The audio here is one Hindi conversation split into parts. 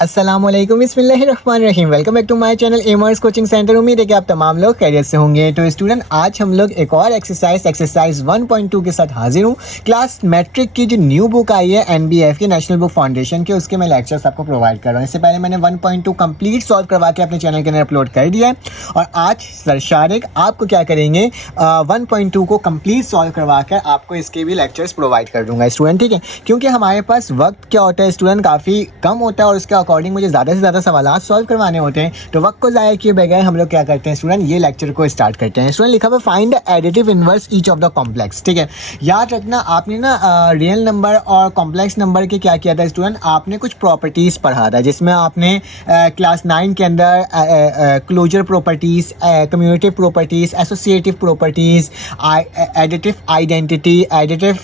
अस्सलामुअलैकुम बिस्मिल्लाहिर्रहमानिर्रहीम। Welcome back to my channel एमर्स कोचिंग सेंटर। उम्मीद है कि आप तमाम लोग खैरियत से होंगे। तो स्टूडेंट, आज हम लोग एक और एक्सरसाइज 1.2 के साथ हाजिर हूँ। क्लास मैट्रिक की जो न्यू बुक आई है एनबीएफ की, नेशनल बुक फाउंडेशन के, उसके मैं लेक्चर्स आपको प्रोवाइड कर रहा हूँ। इससे पहले मैंने 1.2 कंप्लीट सॉल्व करवा के अपने चैनल के अंदर अपलोड कर दिया है और आज सर शारिक आपको क्या करेंगे, 1.2 को कंप्लीट सॉल्व करवा कर आपको इसके भी लेक्चर्स प्रोवाइड कर दूंगा स्टूडेंट, ठीक है। क्योंकि हमारे पास वक्त क्या होता है स्टूडेंट, काफ़ी कम होता है और उसके अकॉर्डिंग मुझे ज़्यादा से ज़्यादा सवालात सॉल्व करवाने होते हैं। तो वक्त को ज़ाया किए बगैर हम लोग क्या करते हैं स्टूडेंट, ये लेक्चर को स्टार्ट करते हैं। स्टूडेंट, लिखा हुआ find the additive inverse each of the complex, ठीक है। याद रखना, आपने ना रियल नंबर और कॉम्प्लेक्स नंबर के क्या किया था स्टूडेंट, आपने कुछ प्रॉपर्टीज़ पढ़ा था जिसमें आपने क्लास 9 के अंदर closure properties, commutative properties, associative properties, additive identity, additive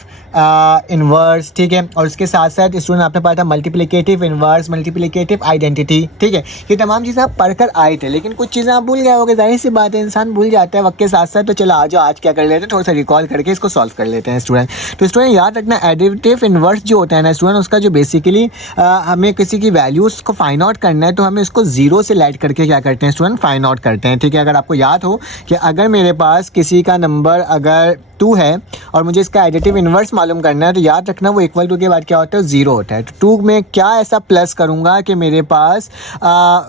inverse, ठीक है। और उसके साथ साथ स्टूडेंट आपने पढ़ा था मल्टीप्लिकेटिव इनवर्स, मल्टीप्लिकेटिव आइडेंटिटी, ठीक है। ये तमाम चीज़ें आप पढ़कर आए थे, लेकिन कुछ चीज़ें आप भूल गए होगे। जाहिर सी बात है, इंसान भूल जाता है वक्त के साथ साथ। तो चलो आज क्या कर लेते हैं, थोड़ा सा रिकॉल करके इसको सॉल्व कर लेते हैं स्टूडेंट। तो स्टूडेंट याद रखना, एडिटिव इनवर्स जो होता है ना स्टूडेंट, उसका जो बेसिकली हमें किसी की वैल्यूज़ को फाइंड आउट करना है तो हमें उसको जीरो से लेट करके क्या करते हैं स्टूडेंट, फाइंड आउट करते हैं, ठीक है। अगर आपको याद हो कि अगर मेरे पास किसी का नंबर अगर 2 है और मुझे इसका एडिटिव इनवर्स मालूम करना है, तो याद रखना वो इक्वल टू के बाद क्या होता है, 0 होता है। तो 2 में क्या ऐसा प्लस करूँगा कि मेरे पास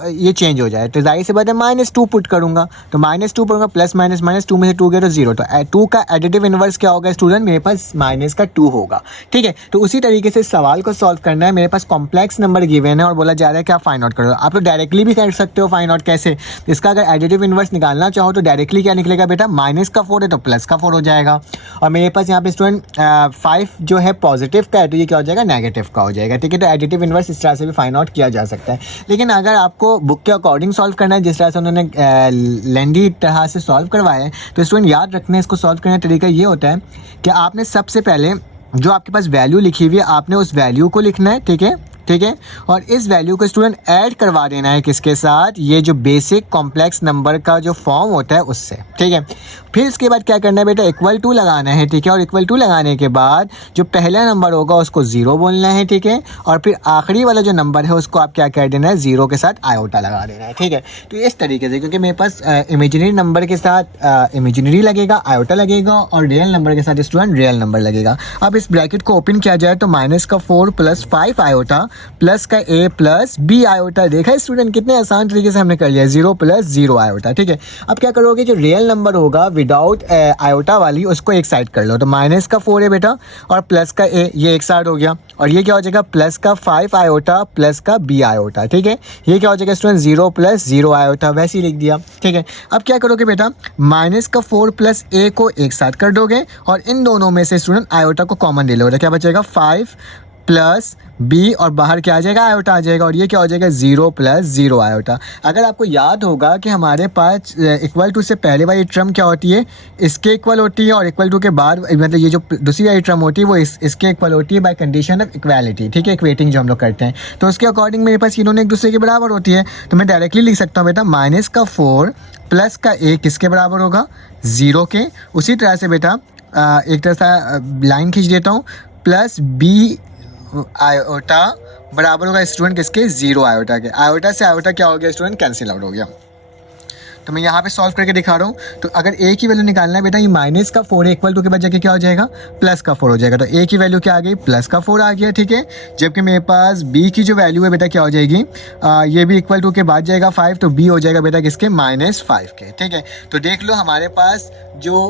ये चेंज हो जाए। तो जाहिर सी बात है -2 पुट करूँगा, तो -2 पढ़ूंगा, प्लस माइनस माइनस 2 में से 2 गया तो 0। तो 2 का एडिटिव इनवर्स क्या होगा स्टूडेंट, मेरे पास -2 होगा, ठीक है। तो उसी तरीके से सवाल को सॉल्व करना है। मेरे पास कॉम्प्लेक्स नंबर गिवन है और बोला जा रहा है कि आप फाइंड आउट करो। आप लोग डायरेक्टली भी कर सकते हो फाइंड आउट। कैसे? इसका अगर एडिटिव इनवर्स निकालना चाहो तो डायरेक्टली क्या निकलेगा बेटा, -4 है तो +4 हो जाएगा। और मेरे पास यहाँ पे स्टूडेंट 5 जो है पॉजिटिव का है तो ये क्या हो जाएगा, नेगेटिव का हो जाएगा, ठीक है। तो एडिटिव इनवर्स इस तरह से भी फाइंड आउट किया जा सकता है। लेकिन अगर आपको बुक के अकॉर्डिंग सॉल्व करना है, जिस तरह से उन्होंने लेंदी तरह से सॉल्व करवाया है, तो स्टूडेंट याद रखना है, इसको सॉल्व करने का तरीका ये होता है कि आपने सबसे पहले जो आपके पास वैल्यू लिखी हुई है, आपने उस वैल्यू को लिखना है, ठीक है, ठीक है। और इस वैल्यू को स्टूडेंट ऐड करवा देना है किसके साथ, ये जो बेसिक कॉम्प्लेक्स नंबर का जो फॉर्म होता है उससे, ठीक है। फिर इसके बाद क्या करना है बेटा, इक्वल टू लगाना है, ठीक है। और इक्वल टू लगाने के बाद जो पहला नंबर होगा उसको 0 बोलना है, ठीक है। और फिर आखिरी वाला जो नंबर है उसको आप क्या कर देना है, 0 के साथ आयोटा लगा देना है, ठीक है। तो इस तरीके से, क्योंकि मेरे पास इमेजिनरी नंबर के साथ इमेजिनरी लगेगा, आयोटा लगेगा, और रियल नंबर के साथ स्टूडेंट रियल नंबर लगेगा। अब इस ब्रैकेट को ओपन किया जाए तो -4 + 5 आयोटा प्लस का a प्लस b आयोटा। देखा है स्टूडेंट, कितने आसान तरीके से हमने कर लिया, 0 + 0 आयोटा, ठीक है। अब क्या करोगे, जो रियल नंबर होगा विदाउट आयोटा वाली उसको एक साइड कर लो। तो -4 है बेटा और प्लस का a, ये एक साइड हो गया। और ये क्या हो जाएगा, +5 आयोटा प्लस का b आयोटा, ठीक है। ये क्या हो जाएगा स्टूडेंट, 0 + 0 आयोटा, वैसे ही लिख दिया, ठीक है। अब क्या करोगे बेटा, -4 + a को एक साथ कर दोगे और इन दोनों में से स्टूडेंट आयोटा को कॉमन ले लो, तो क्या बचेगा, 5 + b और बाहर क्या आ जाएगा, आयोटा आ जाएगा। और ये क्या हो जाएगा, 0 + 0 आयोटा। अगर आपको याद होगा कि हमारे पास इक्वल टू से पहले वाली टर्म क्या होती है, इसके इक्वल होती है, और इक्वल टू के बाद मतलब ये जो दूसरी वाली टर्म होती है वो इसके इक्वल होती है बाय कंडीशन ऑफ इक्वालिटी, ठीक है। इक्वेटिंग जो हम लोग करते हैं, तो उसके अकॉर्डिंग मेरे पास ये दोनों एक दूसरे के बराबर होती है। तो मैं डायरेक्टली लिख सकता हूँ बेटा, -4 प्लस का a किसके बराबर होगा, 0 के। उसी तरह से बेटा एक तरह से लाइन खींच देता हूँ, प्लस b आयोटा बराबर होगा स्टूडेंट किसके, 0 आयोटा के। आयोटा से आयोटा क्या हो गया स्टूडेंट, कैंसिल आउट हो गया। तो मैं यहाँ पे सॉल्व करके दिखा रहा हूँ। तो अगर a की वैल्यू निकालना है बेटा, ये -4 इक्वल टू के बाद जाके क्या हो जाएगा, +4 हो जाएगा। तो a की वैल्यू क्या आ गई, +4 आ गया, ठीक है। जबकि मेरे पास b की जो वैल्यू है बेटा क्या हो जाएगी, ये भी इक्वल टू के बाद जाएगा 5, तो b हो जाएगा बेटा किसके, -5 के, ठीक है। तो देख लो हमारे पास जो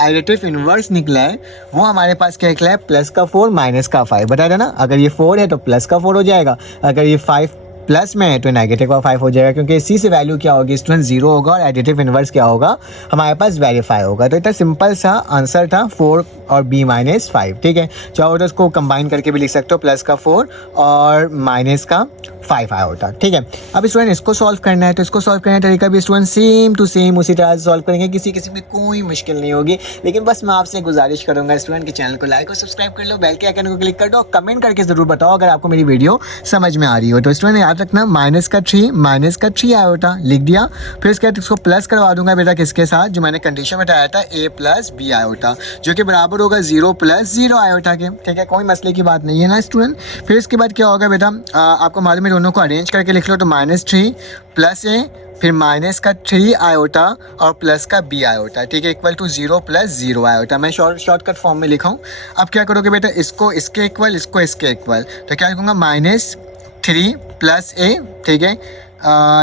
एडिटिव इनवर्स निकला है वो हमारे पास क्या निकला है, +4 -5। बता देना, अगर ये 4 है तो +4 हो जाएगा, अगर ये 5 प्लस में है तो -5 हो जाएगा, क्योंकि इसी से वैल्यू क्या होगी स्टूडेंट, 0 होगा और एडिटिव इनवर्स क्या होगा, हमारे पास वेरीफाई होगा। तो इतना सिंपल सा आंसर था, 4 और b -5, ठीक है। चाहो तो उसको कंबाइन करके भी लिख सकते हो, +4 और -5 आया होता, ठीक है। अब स्टूडेंट इसको सॉल्व करना है, तो इसको सॉल्व करने का तरीका भी स्टूडेंट सेम टू सेम उसी तरह से सॉल्व करेंगे, किसी में कोई मुश्किल नहीं होगी। लेकिन बस मैं आपसे गुजारिश करूंगा स्टूडेंट के चैनल को लाइक और सब्सक्राइब कर लो, बेल के आइकन को क्लिक कर दो, कमेंट करके जरूर बताओ अगर आपको मेरी वीडियो समझ में आ रही हो। तो स्टूडेंट याद रखना, -3 आया होता लिख दिया। फिर इसके बाद इसको प्लस करवा दूंगा बेटा किसके साथ, जो मैंने कंडीशन बताया था, a + b आयोटा, जो कि बराबर होगा 0 + 0 आयोटा के, ठीक है। कोई मसले की बात नहीं है ना स्टूडेंट। फिर इसके बाद क्या होगा बेटा, आपको मालूम है दोनों को अरेंज करके लिख लो तो -3 प्लस ए, फिर माइनस का 3 आयोटा और प्लस का b आयोटा, ठीक है, इक्वल टू 0 प्लस 0 आयोटा। मैं शॉर्टकट फॉर्म में लिखा हूँ। अब क्या करोगे बेटा, इसको इसके इक्वल, इसको इसके इक्वल, तो क्या लिखूँगा -3 प्लस ए, ठीक है,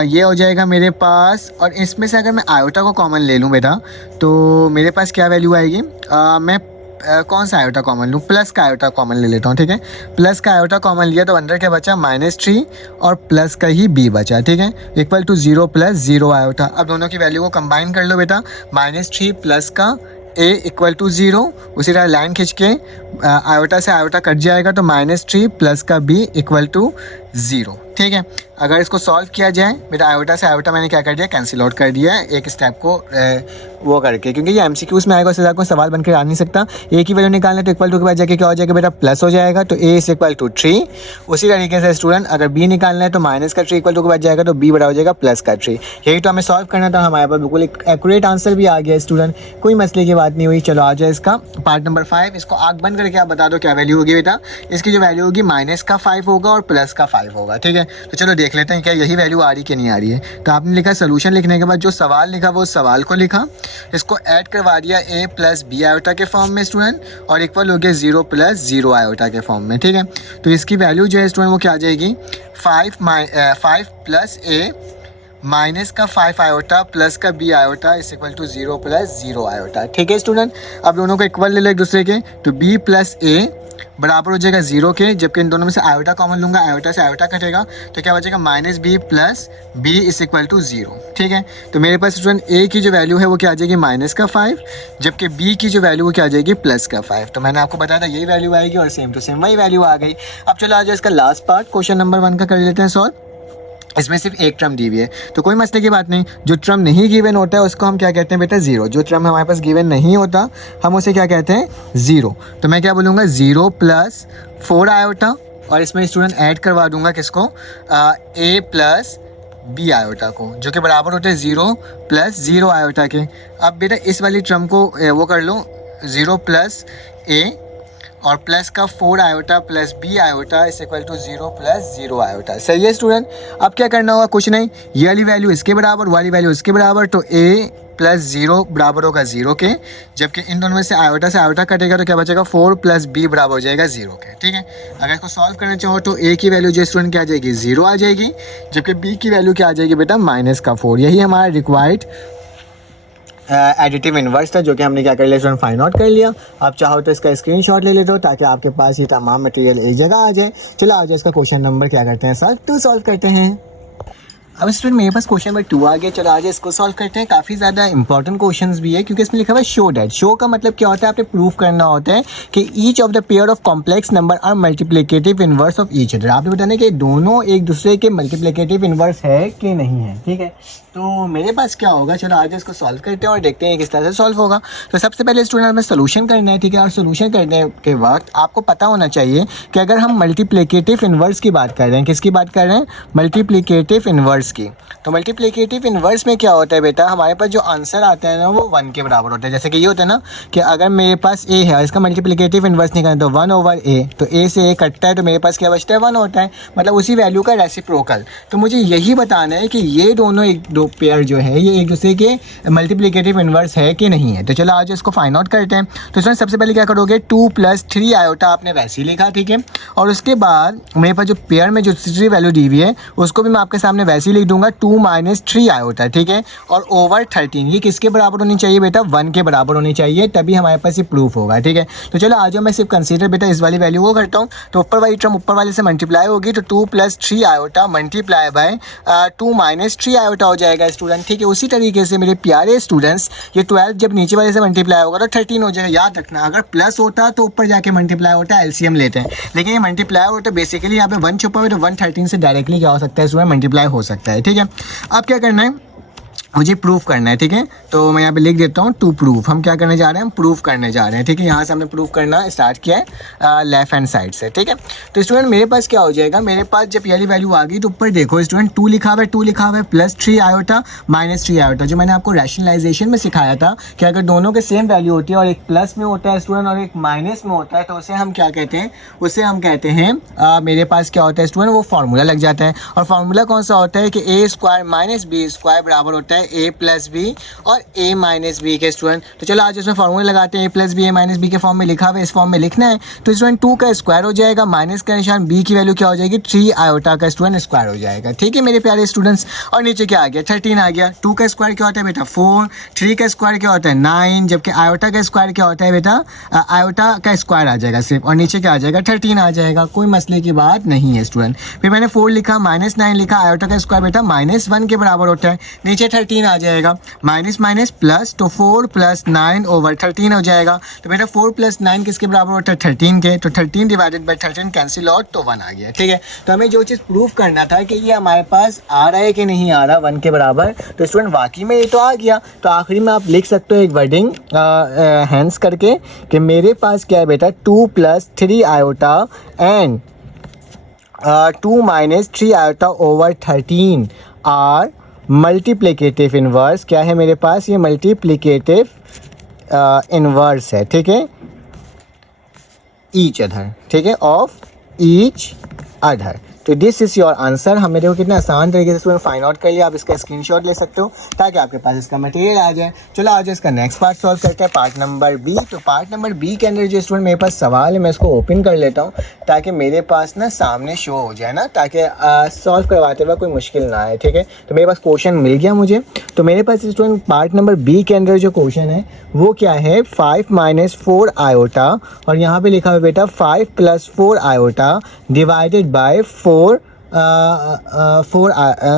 ये हो जाएगा मेरे पास। और इसमें से अगर मैं आयोटा को कॉमन ले लूँ बेटा तो मेरे पास क्या वैल्यू आएगी, मैं कौन सा आयोटा कॉमन लूँ, प्लस का आयोटा कॉमन ले लेता हूँ, ठीक है। प्लस का आयोटा कॉमन लिया तो अंदर क्या बचा, -3 और प्लस का ही b बचा, ठीक है, इक्वल टू 0 प्लस 0 आयोटा। अब दोनों की वैल्यू को कंबाइन कर लो बेटा, -3 प्लस का a इक्वल टू 0, उसी तरह लाइन खींच के आयोटा से आयोटा कट जाएगा तो -3 प्लस का b इक्वल टू 0, ठीक है। अगर इसको सॉल्व किया जाए बेटा, आयोटा से आयोटा मैंने क्या कर दिया, कैंसिल आउट कर दिया है एक स्टेप को वो करके, क्योंकि ये एमसीक्यूज़ में आएगा, उससे ज़्यादा कोई सवाल बनकर आ नहीं सकता। ए की वैल्यू निकालना तो इक्वल टू के बाद जाके क्या हो जाएगा बेटा, प्लस हो जाएगा, तो ए इज इक्वल टू 3। उसी तरीके से स्टूडेंट अगर बी निकालना है तो माइनस का 3 इक्वल टू के बाद जाएगा तो बी बड़ा हो जाएगा प्लस का 3। यही तो हमें सॉल्व करना था, हमारे पास बिल्कुल एक एक्यूरेट आंसर भी आ गया स्टूडेंट, कोई मसले की बात नहीं हुई। चलो आ जाए इसका पार्ट नंबर 5, इसको आग बंद करके आप बता दो क्या वैल्यू होगी बेटा। इसकी जो वैल्यू होगी -5 होगा और प्लस का 5 होगा, ठीक है। तो चलो देख लेते हैं क्या यही वैल्यू आ रही कि नहीं आ रही है। तो आपने लिखा सोल्यूशन लिखने के बाद जो सवाल लिखा वो सवाल को लिखा, इसको ऐड करवा दिया a प्लस बी आयोटा के फॉर्म में स्टूडेंट, और इक्वल हो गया 0 प्लस 0 आयोटा के फॉर्म में, ठीक है। तो इसकी वैल्यू जो है स्टूडेंट वो क्या आ जाएगी, 5 प्लस a माइनस का 5 आयोटा प्लस का b आयोटा इस इक्वल टू 0 प्लस 0 आयोटा, ठीक है स्टूडेंट। अब दोनों को इक्वल ले लो एक दूसरे के, तो b प्लस a बराबर हो जाएगा 0 के, जबकि इन दोनों में से आयोटा कॉमन लूँगा, आयोटा से आयोटा कटेगा तो क्या बचेगा, -b प्लस b इस इक्वल टू 0, ठीक है। तो मेरे पास स्टूडेंट a की जो वैल्यू है वो क्या आ जाएगी, -5, जबकि b की जो वैल्यू वो क्या आ जाएगी, +5। तो मैंने आपको बताया था यही वैल्यू आएगी और सेम टू सेम वही वैल्यू आ गई। अब चलो आ जाए इसका लास्ट पार्ट, क्वेश्चन नंबर 1 का कर लेते हैं सॉल्व। इसमें सिर्फ एक टर्म दी हुई है तो कोई मसले की बात नहीं। जो टर्म नहीं गिवन होता है उसको हम क्या कहते हैं बेटा, 0। जो टर्म हमारे पास गिवन नहीं होता हम उसे क्या कहते हैं, 0। तो मैं क्या बोलूँगा, 0 प्लस 4 आयोटा, और इसमें स्टूडेंट ऐड करवा दूंगा किसको, a प्लस b आयोटा को, जो कि बराबर होते हैं 0 प्लस 0 आयोटा के। अब बेटा इस वाली टर्म को वो कर लो, 0 प्लस a और प्लस का 4 आयोटा प्लस b आयोटा इस इक्वल टू 0 प्लस 0 आयोटा। सही है स्टूडेंट। अब क्या करना होगा, कुछ नहीं, ये वाली वैल्यू इसके बराबर, वाली वैल्यू इसके बराबर, तो a प्लस 0 बराबर होगा 0 के, जबकि इन दोनों में से आयोटा कटेगा तो क्या बचेगा, 4 प्लस b बराबर हो जाएगा 0 के, ठीक है। अगर इसको सॉल्व करना चाहो तो a की वैल्यू जो स्टूडेंट क्या आ जाएगी, 0 आ जाएगी, जबकि b की वैल्यू क्या आ जाएगी बेटा, -4। यही हमारा रिक्वायर्ड एडिटिव इन्वर्स था, जो कि हमने क्या कर लिया स्टूडेंट, फाइंड आउट कर लिया। आप चाहो तो इसका स्क्रीनशॉट ले लेते हो ताकि आपके पास ये तमाम मटेरियल एक जगह आ जाए। चलो आ जाए इसका क्वेश्चन नंबर क्या करते हैं, सॉल्व करते हैं। अब स्टूडेंट मेरे पास क्वेश्चन नंबर 2 आ गया। चलो आज इसको सॉल्व करते हैं। काफ़ी ज़्यादा इंपॉर्टेंट क्वेश्चंस भी है क्योंकि इसमें लिखा हुआ है शो डैट। शो का मतलब क्या होता है, आपने प्रूव करना होता है कि each of the pair of complex number are multiplicative inverse of each other. आपने बताना कि दोनों एक दूसरे के मल्टीप्लिकेटिव इनवर्स है कि नहीं है, ठीक है। तो मेरे पास क्या होगा, चलो आज इसको सॉल्व करते हैं और देखते हैं किस तरह से सॉल्व होगा। तो सबसे पहले स्टूडेंट हमें सोल्यूशन करना है, ठीक है। और सोल्यूशन करने के वक्त आपको पता होना चाहिए कि अगर हम मल्टीप्लिकेटिव इनवर्स की बात कर रहे हैं, किसकी बात कर रहे हैं, मल्टीप्लिकेटिव इनवर्स की। तो मल्टीप्लिकेटिव इनवर्स में क्या होता है बेटा, हमारे पास जो आंसर आता है ना वो 1 के बराबर होता है। जैसे कि ये होता है ना कि अगर मेरे पास a है, इसका मल्टीप्लिकेटिव इनवर्स निकालना तो 1/a, तो a से a कटता है तो मेरे पास क्या बचता है, 1 होता है, मतलब उसी वैल्यू का रेसिप्रोकल। तो मुझे यही बताना है कि ये दोनों दो पेयर जो है ये एक दूसरे के मल्टीप्लिकेटिव इनवर्स है कि नहीं है। तो चलो आज इसको फाइंड आउट करते हैं। तो इसमें सबसे पहले क्या करोगे, 2 + 3 आयोटा आपने वैसे ही लिखा, ठीक है। और उसके बाद मेरे पास जो पेयर में जो दूसरी वैल्यू दी हुई है उसको भी मैं आपके सामने वैसे ही लिख दूंगा, 2 - 3 आयोटा, ठीक है। और ओवर 13 ये किसके बराबर होनी चाहिए बेटा, 1 के बराबर होनी चाहिए, तभी हमारे पास ये प्रूफ होगा, ठीक है। तो चलो आज मैं सिर्फ कंसीडर बेटा इस वाली वैल्यू को करता हूँ। तो ऊपर वाली टर्म ऊपर वाले से मल्टीप्लाई होगी, तो 2 + 3 आयोटा मल्टीप्लाई बाय 2 - 3 आयोटा हो जाएगा स्टूडेंट, ठीक है। उसी तरीके से मेरे प्यारे स्टूडेंट्स ये 12 जब नीचे वाले से मल्टीप्लाई होगा तो 13 हो जाएगा। याद रखना अगर प्लस होता तो ऊपर जाके मल्टीप्लाई होता है, एलसीएम लेते हैं, लेकिन ये मल्टीप्लाई होता है बेसिकली यहाँ पे 1 छुपा हुआ है तो 113 से डायरेक्टली क्या हो सकता है स्टूडेंट, मल्टीप्लाई हो सकता है, ठीक है। अब क्या करना है, मुझे प्रूफ करना है, ठीक है। तो मैं यहाँ पे लिख देता हूँ टू प्रूफ। हम क्या करने जा रहे हैं, हम प्रूफ करने जा रहे हैं, ठीक है। यहाँ से हमने प्रूफ करना स्टार्ट किया है लेफ्ट हैंड साइड से, ठीक है। तो स्टूडेंट मेरे पास क्या हो जाएगा, मेरे पास जब ये वैल्यू आ गई तो ऊपर देखो स्टूडेंट 2 लिखा हुआ है, 2 लिखा हुआ है, प्लस 3 आयोटा माइनस 3 आयोटा। जो मैंने आपको रैशनलाइजेशन में सिखाया था कि अगर दोनों के सेम वैल्यू होती है और एक प्लस में होता है स्टूडेंट और एक माइनस में होता है तो उसे हम क्या कहते हैं, उसे हम कहते हैं मेरे पास क्या होता है स्टूडेंट, वो फार्मूला लग जाता है। और फार्मूला कौन सा होता है कि A square minus B square बराबर होता है ए प्लस बी और a माइनस बी के स्टूडेंट। तो चलो आज इसमें फॉर्मूला लगाते हैं, a plus B A minus B के फॉर्म में लिखा हुआ है, इस फॉर्म में लिखना है। तो स्टूडेंट 2 का स्क्वायर हो जाएगा, माइनस का निशान, b की वैल्यू क्या हो जाएगी 3 आयोटा का स्टूडेंट स्क्वायर हो जाएगा, ठीक है मेरे प्यारे स्टूडेंट्स। और नीचे क्या आ गया 13 आ गया। 2 का स्क्वायर क्या होता है बेटा 4, 3 का स्क्वायर क्या होता है 9, जबकि आयोटा का स्क्वायर क्या होता है बेटा, आयोटा का स्क्वायर आ जाएगा सिर्फ, और नीचे क्या आ जाएगा 13 आ जाएगा, कोई मसले की बात नहीं है स्टूडेंट। फिर मैंने 4 लिखा, माइनस 9 लिखा, आयोटा का स्क्वायर बेटा माइनस 1 के बराबर होता है, नीचे 13 आ जाएगा, माइनस माइनस प्लस, तो 4 प्लस 9 ओवर 13 हो जाएगा। तो बेटा 4 प्लस 9 किसके बराबर होता है 13 के, तो 13 डिवाइडेड बाई 13 कैंसिल आउट, तो 1 आ गया, ठीक है। तो हमें जो चीज़ प्रूफ करना था कि ये हमारे पास आ रहा है कि नहीं आ रहा 1 के बराबर, तो स्टूडेंट वाकई में ये तो आ गया। तो आखिरी में आप लिख सकते हो एक वर्डिंग हैंड्स करके कि मेरे पास क्या है बेटा 2 plus 3 iota and 2 minus 3 iota over 13 are multiplicative inverse. क्या है मेरे पास, ये मल्टीप्लिकेटिव इन्वर्स है, ठीक है, ईच अदर, ठीक है, ऑफ ईच अदर। तो दिस इज़ योर आंसर। हम मेरे को कितना आसान तरीके से स्टूडेंट फाइंड आउट कर लिया, आप इसका स्क्रीनशॉट ले सकते हो ताकि आपके पास इसका मटेरियल आ जाए। चलो आज इसका नेक्स्ट पार्ट सॉल्व करते हैं, पार्ट नंबर बी। तो पार्ट नंबर बी के अंदर जो स्टूडेंट मेरे पास सवाल है मैं इसको ओपन कर लेता हूँ ताकि मेरे पास ना सामने शो हो जाए ना, ताकि सॉल्व करवाते हुए कोई मुश्किल ना आए, ठीक है। तो मेरे पास क्वेश्चन मिल गया मुझे। तो मेरे पास स्टूडेंट पार्ट नंबर बी के अंदर जो क्वेश्चन है वो क्या है 5 माइनस 4 आयोटा, और यहाँ पे लिखा हुआ बेटा 5 plus 4 iota divided by 4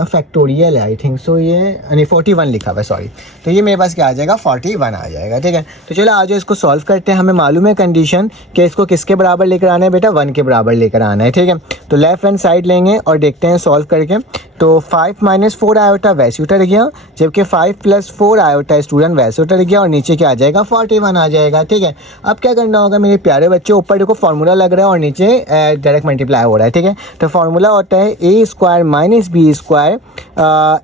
factorial है, आई थिंक सो, ये नहीं 41 लिखा हुआ है, सॉरी। तो ये मेरे पास क्या आ जाएगा 41 आ जाएगा, ठीक है। तो चलो आज इसको सॉल्व करते हैं। हमें मालूम है कंडीशन कि इसको किसके बराबर लेकर आना है बेटा 1 के बराबर लेकर आना है, ठीक है। तो लेफ्ट हैंड साइड लेंगे और देखते हैं सॉल्व करके। तो 5 माइनस 4 आयोटा वैसे उतर गया, जबकि 5 प्लस 4 आयोटा स्टूडेंट वैसे उतर गया, और नीचे क्या आ जाएगा 41 आ जाएगा, ठीक है। अब क्या करना होगा मेरे प्यारे बच्चे, ऊपर देखो फार्मूला लग रहा है और नीचे डायरेक्ट मल्टीप्लाई हो रहा है, ठीक है। तो फार्मूला होता है ए स्क्वायर माइनस बी स्क्वायर,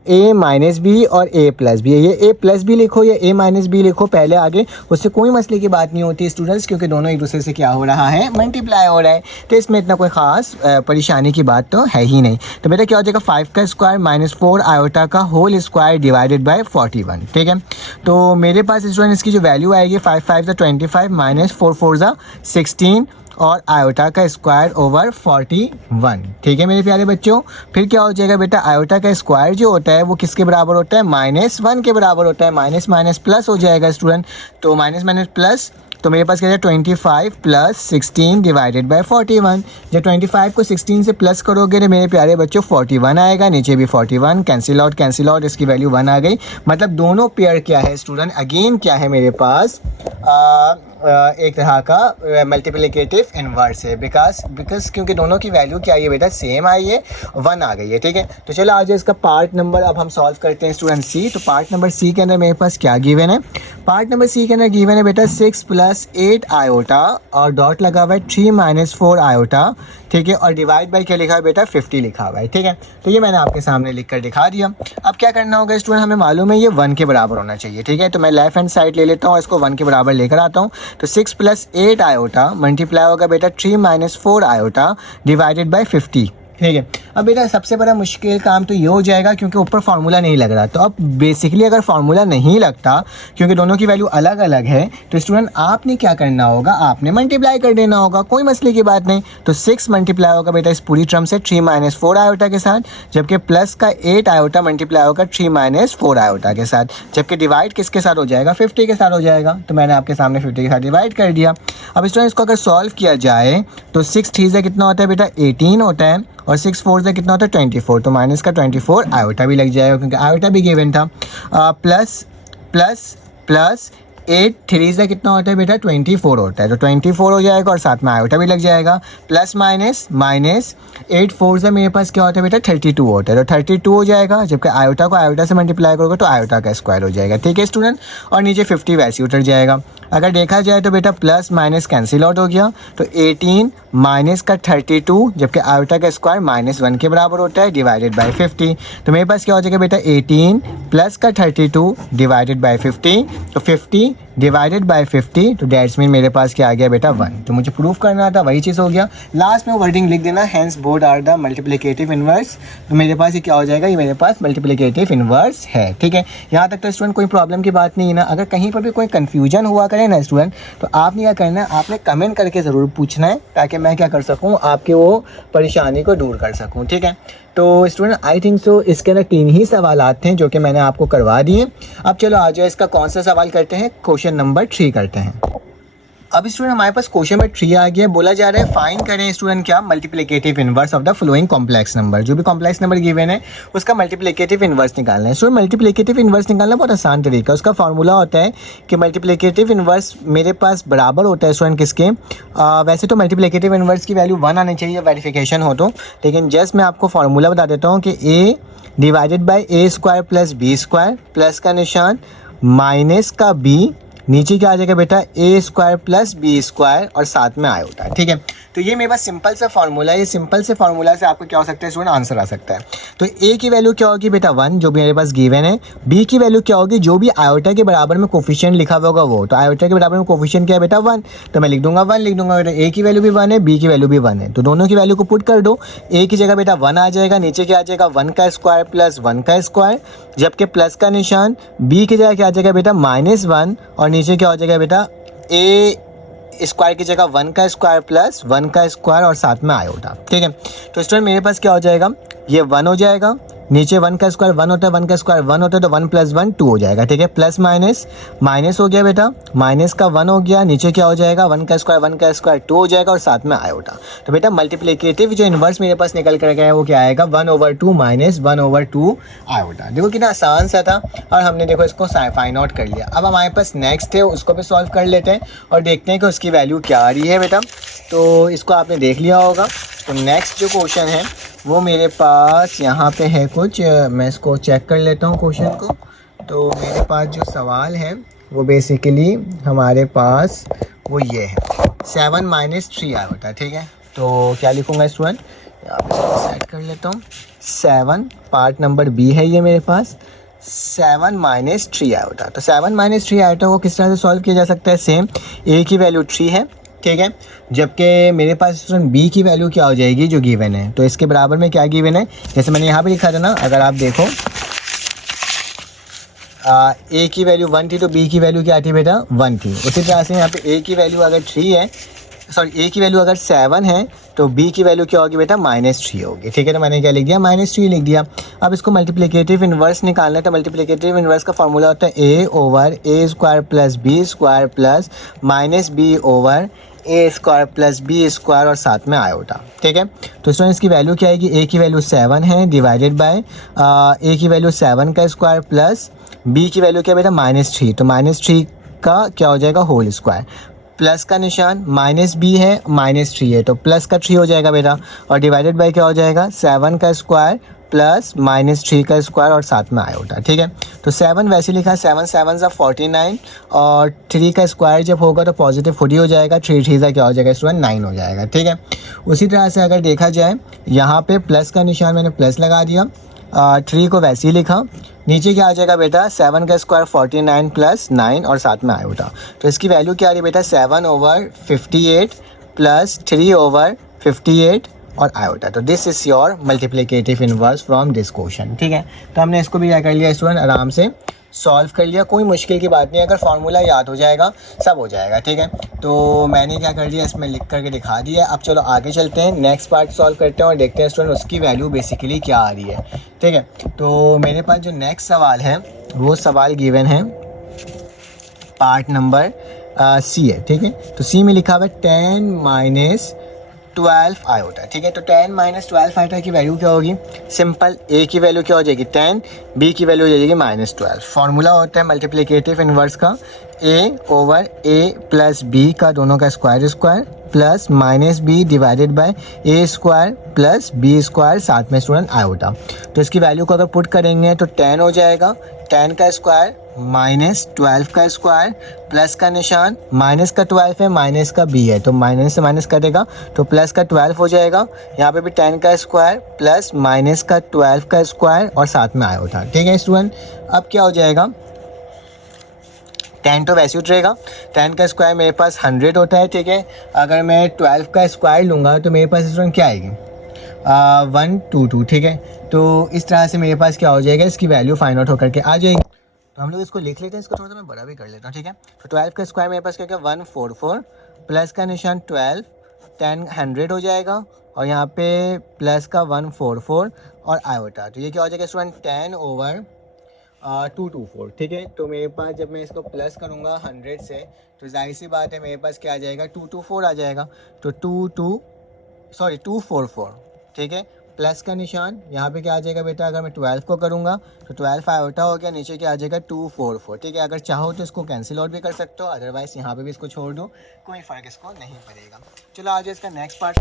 ए माइनस बी और ए प्लस बी। ये ए प्लस बी लिखो या ए माइनस बी लिखो पहले आगे, उससे कोई मसले की बात नहीं होती स्टूडेंट्स, क्योंकि दोनों एक दूसरे से क्या हो रहा है मल्टीप्लाई हो रहा है। तो इसमें इतना कोई ख़ास परेशानी की बात तो है ही नहीं। तो बेटा क्या हो जाएगा 5 का स्क्वायर माइनस 4 आयोटा का होल स्क्वायर डिवाइडेड बाय 41, ठीक है। तो मेरे पास स्टूडेंट इसकी जो वैल्यू आएगी 5 5 25 माइनस 4 4 16 और आयोटा का स्क्वायर ओवर 41, ठीक है मेरे प्यारे बच्चों। फिर क्या हो जाएगा बेटा आयोटा का स्क्वायर जो होता है वो किसके बराबर होता है -1 के बराबर होता है, माइनस माइनस प्लस हो जाएगा स्टूडेंट। तो माइनस माइनस प्लस, तो मेरे पास क्या है 25 प्लस 16 डिवाइडेड बाय 41। जब 25 को 16 से प्लस करोगे तो मेरे प्यारे बच्चों 41 आएगा, नीचे भी 41, कैंसिल आउट, इसकी वैल्यू 1 आ गई। मतलब दोनों पेयर क्या है स्टूडेंट, अगेन क्या है मेरे पास एक तरह का मल्टीप्लिकेटिव इन्वर्स है, बिकॉज क्योंकि दोनों की वैल्यू क्या आई है बेटा सेम आई है, 1 आ गई है, ठीक है। तो चलो आज इसका पार्ट नंबर अब हम सॉल्व करते हैं स्टूडेंट सी। तो पार्ट नंबर सी के अंदर मेरे पास क्या गिवन है, पार्ट नंबर सी के अंदर गिवन है बेटा 6 प्लस 8 आयोटा और डॉट लगा हुआ है 3 माइनस 4 आयोटा, ठीक है, और डिवाइड बाई क्या लिखा है बेटा 50 लिखा हुआ है, ठीक है। तो ये मैंने आपके सामने लिख कर दिखा दिया। अब क्या करना होगा स्टूडेंट, हमें मालूम है ये 1 के बराबर होना चाहिए, ठीक है। तो मैं लेफ्ट हैंड साइड ले लेता हूँ, इसको 1 के बराबर लेकर आता हूँ। तो 6 प्लस 8 आयोटा मल्टीप्लाई होगा बेटा 3 माइनस 4 आयोटा डिवाइडेड बाई 50, ठीक है। अब बेटा सबसे बड़ा मुश्किल काम तो ये हो जाएगा क्योंकि ऊपर फार्मूला नहीं लग रहा। तो अब बेसिकली अगर फार्मूला नहीं लगता क्योंकि दोनों की वैल्यू अलग अलग है, तो स्टूडेंट आपने क्या करना होगा, आपने मल्टीप्लाई कर देना होगा, कोई मसले की बात नहीं। तो 6 मल्टीप्लाई होगा बेटा इस पूरी टर्म से 3 माइनस 4 आयोटा के साथ, जबकि प्लस का 8 आयोटा मल्टीप्लाई होगा 3 माइनस 4 आयोटा के साथ, जबकि डिवाइड किसके साथ हो जाएगा 50 के साथ हो जाएगा। तो मैंने आपके सामने 50 के साथ डिवाइड कर दिया। अब स्टूडेंट इसको अगर सॉल्व किया जाए तो 6 3 से कितना होता है बेटा 18 होता है, और 6 4 से कितना होता है 24, तो माइनस का 24 आयोटा भी लग जाएगा क्योंकि आयोटा भी गिवन था। प्लस प्लस प्लस 8 3 से कितना होता है बेटा 24 होता है, तो 24 हो जाएगा और साथ में आयोटा भी लग जाएगा, प्लस माइनस माइनस 8 4 से मेरे पास क्या होता है बेटा 32 होता है, तो 32 हो जाएगा, जबकि आयोटा को आयोटा से मल्टीप्लाई करोगे तो आयोटा का स्क्वायर हो जाएगा। ठीक है स्टूडेंट, और नीचे 50 वैसे उतर जाएगा। अगर देखा जाए तो बेटा प्लस माइनस कैंसिल आउट हो गया, तो 18 माइनस का 32, जबकि आयोटा का स्क्वायर -1 के बराबर होता है, डिवाइडेड बाय 50। तो मेरे पास क्या हो जाएगा बेटा 18 प्लस का 32 डिवाइडेड बाय 50, तो 50 डिवाइडेड बाय 50, तो दैट्स मीन मेरे पास क्या आ गया बेटा 1। तो मुझे प्रूफ करना था, वही चीज़ हो गया। लास्ट में वर्डिंग लिख देना, hence both are the multiplicative inverse. तो मेरे पास ये क्या हो जाएगा, ये मेरे पास मल्टीप्लिकेटिव इनवर्स है। ठीक है, यहाँ तक तो स्टूडेंट कोई प्रॉब्लम की बात नहीं है ना। अगर कहीं पर भी कोई कन्फ्यूजन हुआ करे ना स्टूडेंट, तो आपने क्या करना है, आपने कमेंट करके ज़रूर पूछना है, ताकि मैं क्या कर सकूँ, आपके वो परेशानी को दूर कर सकूँ। ठीक है, तो स्टूडेंट आई थिंक सो इसके अंदर 3 ही सवाल थे जो कि मैंने आपको करवा दिए। अब चलो आ जाओ, इसका कौन सा सवाल करते हैं, क्वेश्चन नंबर 3 करते हैं। अब स्टूडेंट हमारे पास क्वेश्चन नंबर 3 आ गया। बोला जा रहा है फाइंड करें स्टूडेंट क्या, multiplicative inverse of the flowing complex number. जो भी कॉम्प्लेक्स नंबर गिवन है उसका मल्टीप्लिकेटिव इनवर्स निकालना है। स्टूडेंट मल्टीप्लिकेटिव इनवर्स निकालना बहुत आसान तरीका है। उसका फॉर्मूला होता है कि मल्टीप्लिकेटिव इनवर्स मेरे पास बराबर होता है स्टूडेंट किसके, वैसे तो मल्टीप्लिकेटिव इनवर्स की वैल्यू 1 आनी चाहिए वेरिफिकेशन हो तो, लेकिन जस्ट मैं आपको फॉर्मूला बता देता हूँ कि a divided by a square plus B square, plus का निशान माइनस का बी, नीचे क्या आ जाएगा बेटा ए स्क्वायर प्लस बी स्क्वायर और साथ में आयोटा है। ठीक है, तो ये मेरे पास सिंपल सा फार्मूला है। ये सिंपल से फार्मूला से आपको क्या हो सकता है स्टूडेंट, आंसर आ सकता है। तो ए की वैल्यू क्या होगी बेटा 1, जो भी मेरे पास गिवन है। बी की वैल्यू क्या होगी, जो भी आयोटा के बराबर में कोफिशिएंट लिखा हुआ होगा वो, तो आयोटा के बराबर में कोफिशिएंट क्या है बेटा 1, तो मैं लिख दूंगा 1 लिख दूंगा बेटा। ए की वैल्यू भी 1 है, बी की वैल्यू भी 1 है, तो दोनों की वैल्यू को पुट कर दो। ए की जगह बेटा 1 आ जाएगा, नीचे क्या आ जाएगा 1 का स्क्वायर प्लस 1 का स्क्वायर, जबकि प्लस का निशान बी की जगह क्या आ जाएगा बेटा -1 और नीचे क्या हो जाएगा बेटा ए स्क्वायर की जगह 1 का स्क्वायर प्लस 1 का स्क्वायर और साथ में आयोटा। ठीक है, तो स्टूडेंट मेरे पास क्या हो जाएगा, ये 1 हो जाएगा, नीचे 1 का स्क्वायर 1 होता है, 1 का स्क्वायर 1 होता है, तो 1 + 1 2 हो जाएगा। ठीक है, प्लस माइनस माइनस हो गया बेटा, माइनस का 1 हो गया, नीचे क्या हो जाएगा 1 का स्क्वायर 2 हो जाएगा और साथ में आयोटा। तो बेटा मल्टीप्लिकेटिव जो इन्वर्स मेरे पास निकल कर गया है वो क्या आएगा 1/2 माइनस 1/2 आयोटा। देखो कितना आसान सा था और हमने देखो इसको फाइंड आउट कर लिया। अब हमारे पास नेक्स्ट है, उसको भी सॉल्व कर लेते हैं और देखते हैं कि उसकी वैल्यू क्या आ रही है बेटा। तो इसको आपने देख लिया होगा। तो नेक्स्ट जो क्वेश्चन है वो मेरे पास यहाँ पे है कुछ, मैं इसको चेक कर लेता हूँ क्वेश्चन को। तो मेरे पास जो सवाल है वो बेसिकली हमारे पास वो ये है 7 - 3 आयोटा। ठीक है, तो क्या लिखूँगा स्टूडेंट, यहाँ पे सेट कर लेता हूँ। 7 पार्ट नंबर बी है ये मेरे पास, 7 - 3 आयोटा। तो 7 - 3 आयोटा को किस तरह से सॉल्व किया जा सकता है, सेम ए की वैल्यू 3 है। ठीक है, जबकि मेरे पास स्टूडेंट बी की वैल्यू क्या हो जाएगी जो गिवन है, तो इसके बराबर में क्या गिवन है, जैसे मैंने यहाँ पे लिखा था ना, अगर आप देखो ए की वैल्यू 1 थी तो बी की वैल्यू क्या थी बेटा 1 थी। उसी तरह से यहाँ पे ए की वैल्यू अगर 3 है, सॉरी ए की वैल्यू अगर 7 है तो बी की वैल्यू क्या होगी बेटा -3 होगी। ठीक है, तो मैंने क्या लिख दिया -3 लिख दिया। अब इसको मल्टीप्लिकेटिव इन्वर्स निकालना है, तो मल्टीप्लिकेटिव इन्वर्स का फार्मूला होता है a/a square plus B square plus -b/a square plus B square और साथ में आयोटा। ठीक है, तो स्टूडेंट इसकी वैल्यू क्या आएगी, ए की वैल्यू 7 है डिवाइडेड बाय ए की वैल्यू 7 का स्क्वायर प्लस बी की वैल्यू क्या बेटा -3, तो -3 का क्या हो जाएगा होल स्क्वायर, प्लस का निशान -b है -3 है, तो प्लस का 3 हो जाएगा बेटा, और डिवाइडेड बाय क्या हो जाएगा 7 का स्क्वायर प्लस -3 का स्क्वायर और साथ में आयोटा। ठीक है, तो 7 वैसे लिखा, 7 7 सा 49 और 3 का स्क्वायर जब होगा तो पॉजिटिव 40 हो जाएगा, 3 3 सा क्या हो जाएगा स्टूडेंट 9 हो जाएगा। ठीक है, उसी तरह से अगर देखा जाए यहाँ पे प्लस का निशान मैंने प्लस लगा दिया, 3 को वैसे ही लिखा, नीचे क्या आ जाएगा बेटा 7 का स्क्वायर 49 प्लस 9 और साथ में आयोटा। तो इसकी वैल्यू क्या आ रही है बेटा 7/58 प्लस 3/58 और आयोटा। तो this is your multiplicative inverse from this question. ठीक है, तो हमने इसको भी क्या कर लिया स्टूडेंट, आराम से सॉल्व कर लिया, कोई मुश्किल की बात नहीं है, अगर फार्मूला याद हो जाएगा सब हो जाएगा। ठीक है, तो मैंने क्या कर दिया इसमें लिख करके दिखा दिया। अब चलो आगे चलते हैं, नेक्स्ट पार्ट सॉल्व करते हैं और देखते हैं स्टूडेंट उसकी वैल्यू बेसिकली क्या आ रही है। ठीक है, तो मेरे पास जो नेक्स्ट सवाल है वो सवाल गिवन है पार्ट नंबर सी है। ठीक है, तो सी में लिखा हुआ है 10 - 12 आयोटा। ठीक है, तो 10 माइनस 12 आयोटा की वैल्यू क्या होगी? सिंपल, ए की वैल्यू क्या हो जाएगी 10, बी की वैल्यू हो जाएगी -12। फॉर्मूला होता है मल्टीप्लिकेटिव इनवर्स का, A over A plus B का दोनों का square plus minus B divided by A square plus B square साथ में स्टूडेंट आयोटा। तो इसकी वैल्यू को अगर पुट करेंगे तो 10 हो जाएगा, 10 का स्क्वायर माइनस 12 का स्क्वायर, प्लस का निशान, माइनस का 12 है, माइनस का बी है तो माइनस से माइनस कटेगा तो प्लस का 12 हो जाएगा। यहाँ पे भी 10 का स्क्वायर प्लस माइनस का 12 का स्क्वायर और साथ में आयोटा। ठीक है स्टूडेंट, अब क्या हो जाएगा? 10 तो वैसे उठ रहेगा, 10 का स्क्वायर मेरे पास 100 होता है। ठीक है, अगर मैं 12 का स्क्वायर लूँगा तो मेरे पास स्टूडेंट क्या आएगी? 122। ठीक है, तो इस तरह से मेरे पास क्या हो जाएगा? इसकी वैल्यू फाइंड आउट होकर के आ जाएगी। तो हम लोग इसको लिख लेते हैं, इसको थोड़ा सा मैं बड़ा भी कर लेता हूँ। ठीक है, तो 12 का स्क्वायर मेरे पास क्या क्या 144 प्लस का निशान 12, 10 100 हो जाएगा और यहाँ पे प्लस का 144 और आयोटा। तो ये क्या हो जाएगा स्टूडेंट? 10 ओवर 224। ठीक है, तो मेरे पास जब मैं इसको प्लस करूँगा 100 से तो जाहिर सी बात है मेरे पास क्या आ जाएगा? 224 आ जाएगा। तो 244। ठीक है, प्लस का निशान यहाँ पे क्या आ जाएगा बेटा? अगर मैं 12 को करूँगा तो 12 आयोटा हो गया, नीचे क्या आ जाएगा? 244। ठीक है, अगर चाहो तो इसको कैंसिल आउट भी कर सकते हो, अदरवाइज़ यहाँ पे भी इसको छोड़ दो, कोई फ़र्क इसको नहीं पड़ेगा। चलो आ जाए इसका नेक्स्ट पार्ट।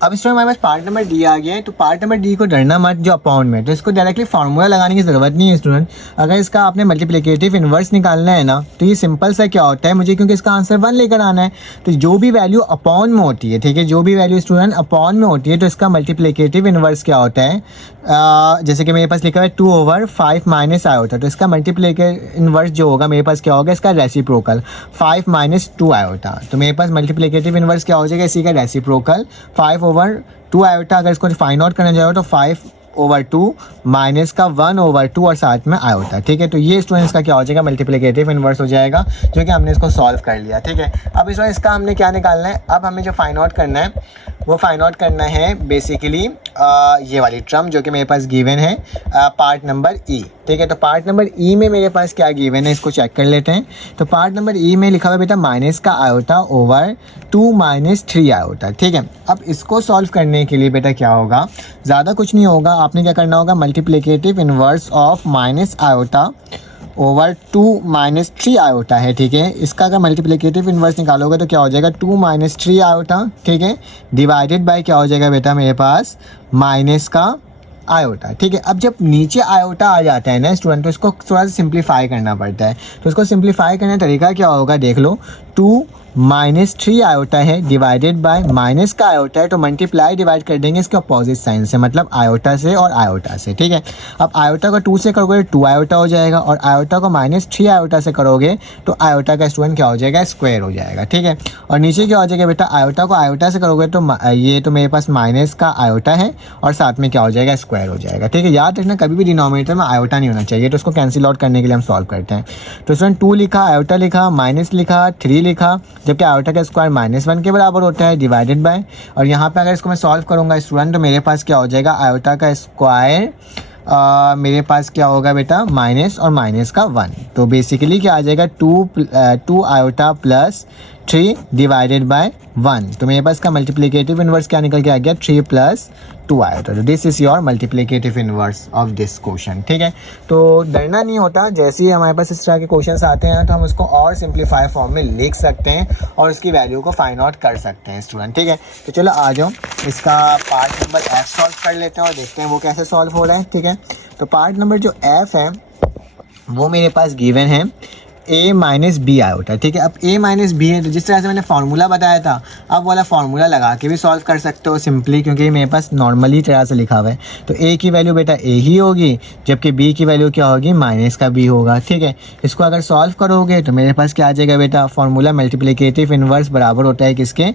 अब इस हमारे पास पार्ट नंबर डी आ गया है, तो पार्ट नंबर डी को डरना मत जो अपॉन में, तो इसको डायरेक्टली फार्मूला लगाने की ज़रूरत नहीं है स्टूडेंट। अगर इसका आपने मल्टीप्लिकेटिव इन्वर्स निकालना है ना तो ये सिंपल सा क्या होता है मुझे, क्योंकि इसका आंसर 1 लेकर आना है, तो जो भी वैल्यू अपॉन में होती है, ठीक है, जो भी वैल्यू स्टूडेंट अपॉन में होती है तो इसका मल्टीप्लिकेटिव इन्वर्स क्या होता है? जैसे कि मेरे पास लिखा हुआ है 2 ओवर 5 माइनस आयोटा, तो इसका मल्टीप्लिकेटिव इन्वर्स जो होगा मेरे पास क्या होगा? इसका रेसिप्रोकल 5 माइनस 2 आयोटा। तो मेरे पास मल्टीप्लिकेटिव इन्वर्स क्या हो जाएगा? इसी का रेसिप्रोकल 5 ओवर 2 आयोटा। अगर इसको फाइंड आउट करना जाओ तो 5 ओवर 2 माइनस का 1 ओवर 2 और साथ में आयोटा। ठीक है, तो ये स्टूडेंट्स का क्या हो जाएगा? मल्टीप्लिकेटिव इन्वर्स हो जाएगा, जो कि हमने इसको सॉल्व कर लिया। ठीक है, अब इसका हमने क्या निकालना है? अब हमें जो फाइंड आउट करना है वो फाइंड आउट करना है बेसिकली ये वाली टर्म जो कि मेरे पास गिवन है पार्ट नंबर ई। ठीक है, तो पार्ट नंबर ई में मेरे पास क्या गिवन है इसको चेक कर लेते हैं। तो पार्ट नंबर ई में लिखा हुआ बेटा माइनस का आयोटा ओवर 2 माइनस 3 आयोटा। ठीक है, अब इसको सॉल्व करने के लिए बेटा क्या होगा? ज़्यादा कुछ नहीं होगा, आपने क्या करना होगा? Multiplicative inverse of minus iota over 2 minus 3 iota है। ठीक है, इसका अगर मल्टीप्लिकेटिव इन्वर्स निकालोगे तो क्या हो जाएगा? 2 माइनस 3 आयोटा। ठीक है, डिवाइडेड बाय क्या हो जाएगा बेटा मेरे पास? माइनस का आयोटा। ठीक है, अब जब नीचे आयोटा आ जाता है ना स्टूडेंट तो इसको थोड़ा सा सिंप्लीफाई करना पड़ता है। तो इसको सिंप्लीफाई करने का तरीका क्या होगा देख लो। 2 माइनस 3 आयोटा है डिवाइडेड बाय माइनस का आयोटा है, तो मल्टीप्लाई डिवाइड कर देंगे इसके अपोजिट साइन से, मतलब आयोटा से और आयोटा से। ठीक है, अब आयोटा को 2 से करोगे 2 आयोटा हो जाएगा और आयोटा को माइनस 3 आयोटा से करोगे तो आयोटा का स्टूडेंट क्या हो जाएगा? स्क्वायर हो जाएगा। ठीक है, और नीचे क्या हो जाएगा बेटा? आयोटा को आयोटा से करोगे तो ये तो मेरे पास माइनस का आयोटा है और साथ में क्या हो जाएगा? स्क्वायर हो जाएगा। ठीक है, याद रखना कभी भी डिनोमिनेटर में आयोटा नहीं होना चाहिए, तो उसको कैंसिल आउट करने के लिए हम सॉल्व करते हैं। तो स्टूडेंट 2 लिखा, आयोटा लिखा, माइनस लिखा, 3 लिखा, जबकि आयोटा का स्क्वायर -1 के बराबर होता है डिवाइडेड बाय, और यहाँ पे अगर इसको मैं सॉल्व करूँगा स्टूडेंट तो मेरे पास क्या हो जाएगा? आयोटा का स्क्वायर मेरे पास क्या होगा बेटा? माइनस और माइनस का 1, तो बेसिकली क्या आ जाएगा? 2 आयोटा प्लस 3 डिवाइडेड बाय 1, तो मेरे पास का मल्टीप्लिकेटिव इन्वर्स क्या निकल के आ गया? 3 प्लस 2 आयोटा। तो this is your multiplicative inverse of this question. ठीक है, तो डरना नहीं होता, जैसे ही हमारे पास इस तरह के क्वेश्चन आते हैं तो हम उसको और सिंप्लीफाई फॉर्म में लिख सकते हैं और उसकी वैल्यू को फाइंड आउट कर सकते हैं स्टूडेंट। ठीक है, तो चलो आ जाओ इसका पार्ट नंबर एफ सॉल्व कर लेते हैं और देखते हैं वो कैसे सॉल्व हो रहा है। ठीक है, तो पार्ट नंबर जो एफ है वो मेरे पास गिवन है a माइनस बी आयोटा। ठीक है, अब a माइनस बी है तो जिस तरह से मैंने फार्मूला बताया था अब वाला फार्मूला लगा के भी सॉल्व कर सकते हो सिंपली, क्योंकि ये मेरे पास नॉर्मली तरह से लिखा हुआ है। तो a की वैल्यू बेटा a ही होगी, जबकि b की वैल्यू क्या होगी? माइनस का b होगा। ठीक है, इसको अगर सॉल्व करोगे तो मेरे पास क्या आ जाएगा बेटा? फार्मूला मल्टीप्लिकेटिव इन्वर्स बराबर होता है किसके?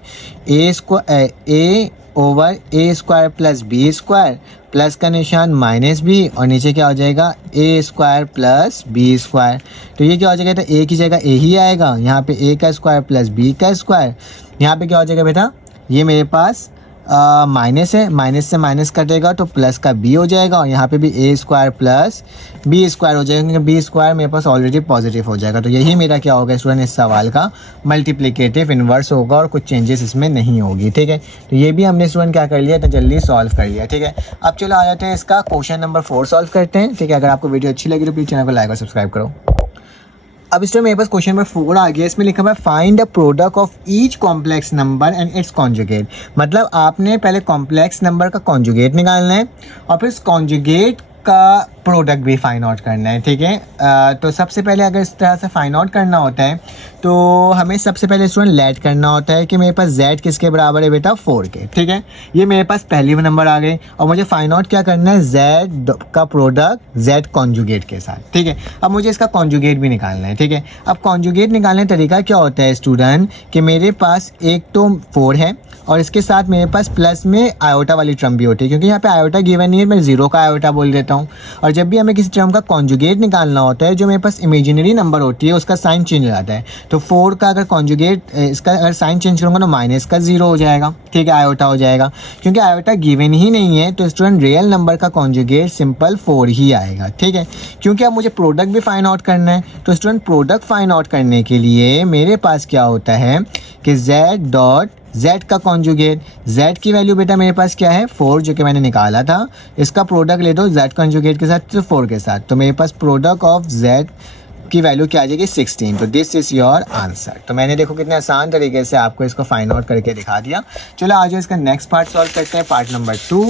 a over A square plus B square, plus का निशान माइनस बी और नीचे क्या हो जाएगा? A square plus B square. तो ये क्या हो जाएगा? तो ए की जगह ए ही आएगा, यहाँ पे ए का स्क्वायर प्लस बी का स्क्वायर, यहाँ पे क्या हो जाएगा बेटा? ये मेरे पास माइनस है, माइनस से माइनस कटेगा तो प्लस का बी हो जाएगा और यहाँ पे भी ए स्क्वायर प्लस बी स्क्वायर हो जाएगा, क्योंकि बी स्क्वायर मेरे पास ऑलरेडी पॉजिटिव हो जाएगा। तो यही मेरा क्या होगा स्टूडेंट, इस सवाल का मल्टीप्लिकेटिव इन्वर्स होगा और कुछ चेंजेस इसमें नहीं होगी। ठीक है, तो ये भी हमने स्टूडेंट क्या कर लिया, तो जल्दी सॉल्व कर लिया। ठीक है, अब चलो आ जाते हैं इसका क्वेश्चन नंबर 4 सॉल्व करते हैं। ठीक है, अगर आपको वीडियो अच्छी लगी तो प्लीज़ चैनल को लाइक और सब्सक्राइब करो। अब इस टाइम मेरे पास क्वेश्चन नंबर 4 आ गया। इसमें लिखा हुआ है find the product of each complex number and it's conjugate. मतलब आपने पहले कॉम्प्लेक्स नंबर का कॉन्जुगेट निकालना है और फिर कॉन्जुगेट का प्रोडक्ट भी फाइंड आउट करना है। ठीक है, तो सबसे पहले अगर इस तरह से फाइंड आउट करना होता है तो हमें सबसे पहले स्टूडेंट लेट करना होता है कि मेरे पास z किसके बराबर है बेटा, 4 के। ठीक है, ये मेरे पास पहली नंबर आ गई और मुझे फाइंड आउट क्या करना है, z का प्रोडक्ट z कॉन्जुगेट के साथ। ठीक है, अब मुझे इसका कॉन्जुगेट भी निकालना है। ठीक है, अब कॉन्जुगेट निकालने का तरीका क्या होता है स्टूडेंट, कि मेरे पास एक तो 4 है और इसके साथ मेरे पास प्लस में आयोटा वाली टर्म भी होती है, क्योंकि यहाँ पे आयोटा गिवन नहीं है, मैं 0 का आयोटा बोल देता हूँ। और जब भी हमें किसी टर्म का कॉन्जुगेट निकालना होता है, जो मेरे पास इमेजिनरी नंबर होती है उसका साइन चेंज हो जाता है। तो 4 का अगर कॉन्जुगेट, इसका अगर साइन चेंज करूँगा तो माइनस का 0 हो जाएगा। ठीक है, आयोटा हो जाएगा, क्योंकि आयोटा गिवन ही नहीं है तो स्टूडेंट रियल नंबर का कॉन्जुगेट सिंपल 4 ही आएगा। ठीक है, क्योंकि अब मुझे प्रोडक्ट भी फाइंड आउट करना है, तो स्टूडेंट प्रोडक्ट फाइंड आउट करने के लिए मेरे पास क्या होता है कि z डॉट z का कॉन्जुगेट, z की वैल्यू बेटा मेरे पास क्या है, 4, जो कि मैंने निकाला था। इसका प्रोडक्ट ले दो z कॉन्जुगेट के साथ, तो 4 के साथ, तो मेरे पास प्रोडक्ट ऑफ z की वैल्यू क्या आ जाएगी, 16। तो दिस इज़ योर आंसर। तो मैंने देखो कितने आसान तरीके से आपको इसको फाइंड आउट करके दिखा दिया। चलो आज इसका नेक्स्ट पार्ट सॉल्व करते हैं, पार्ट नंबर 2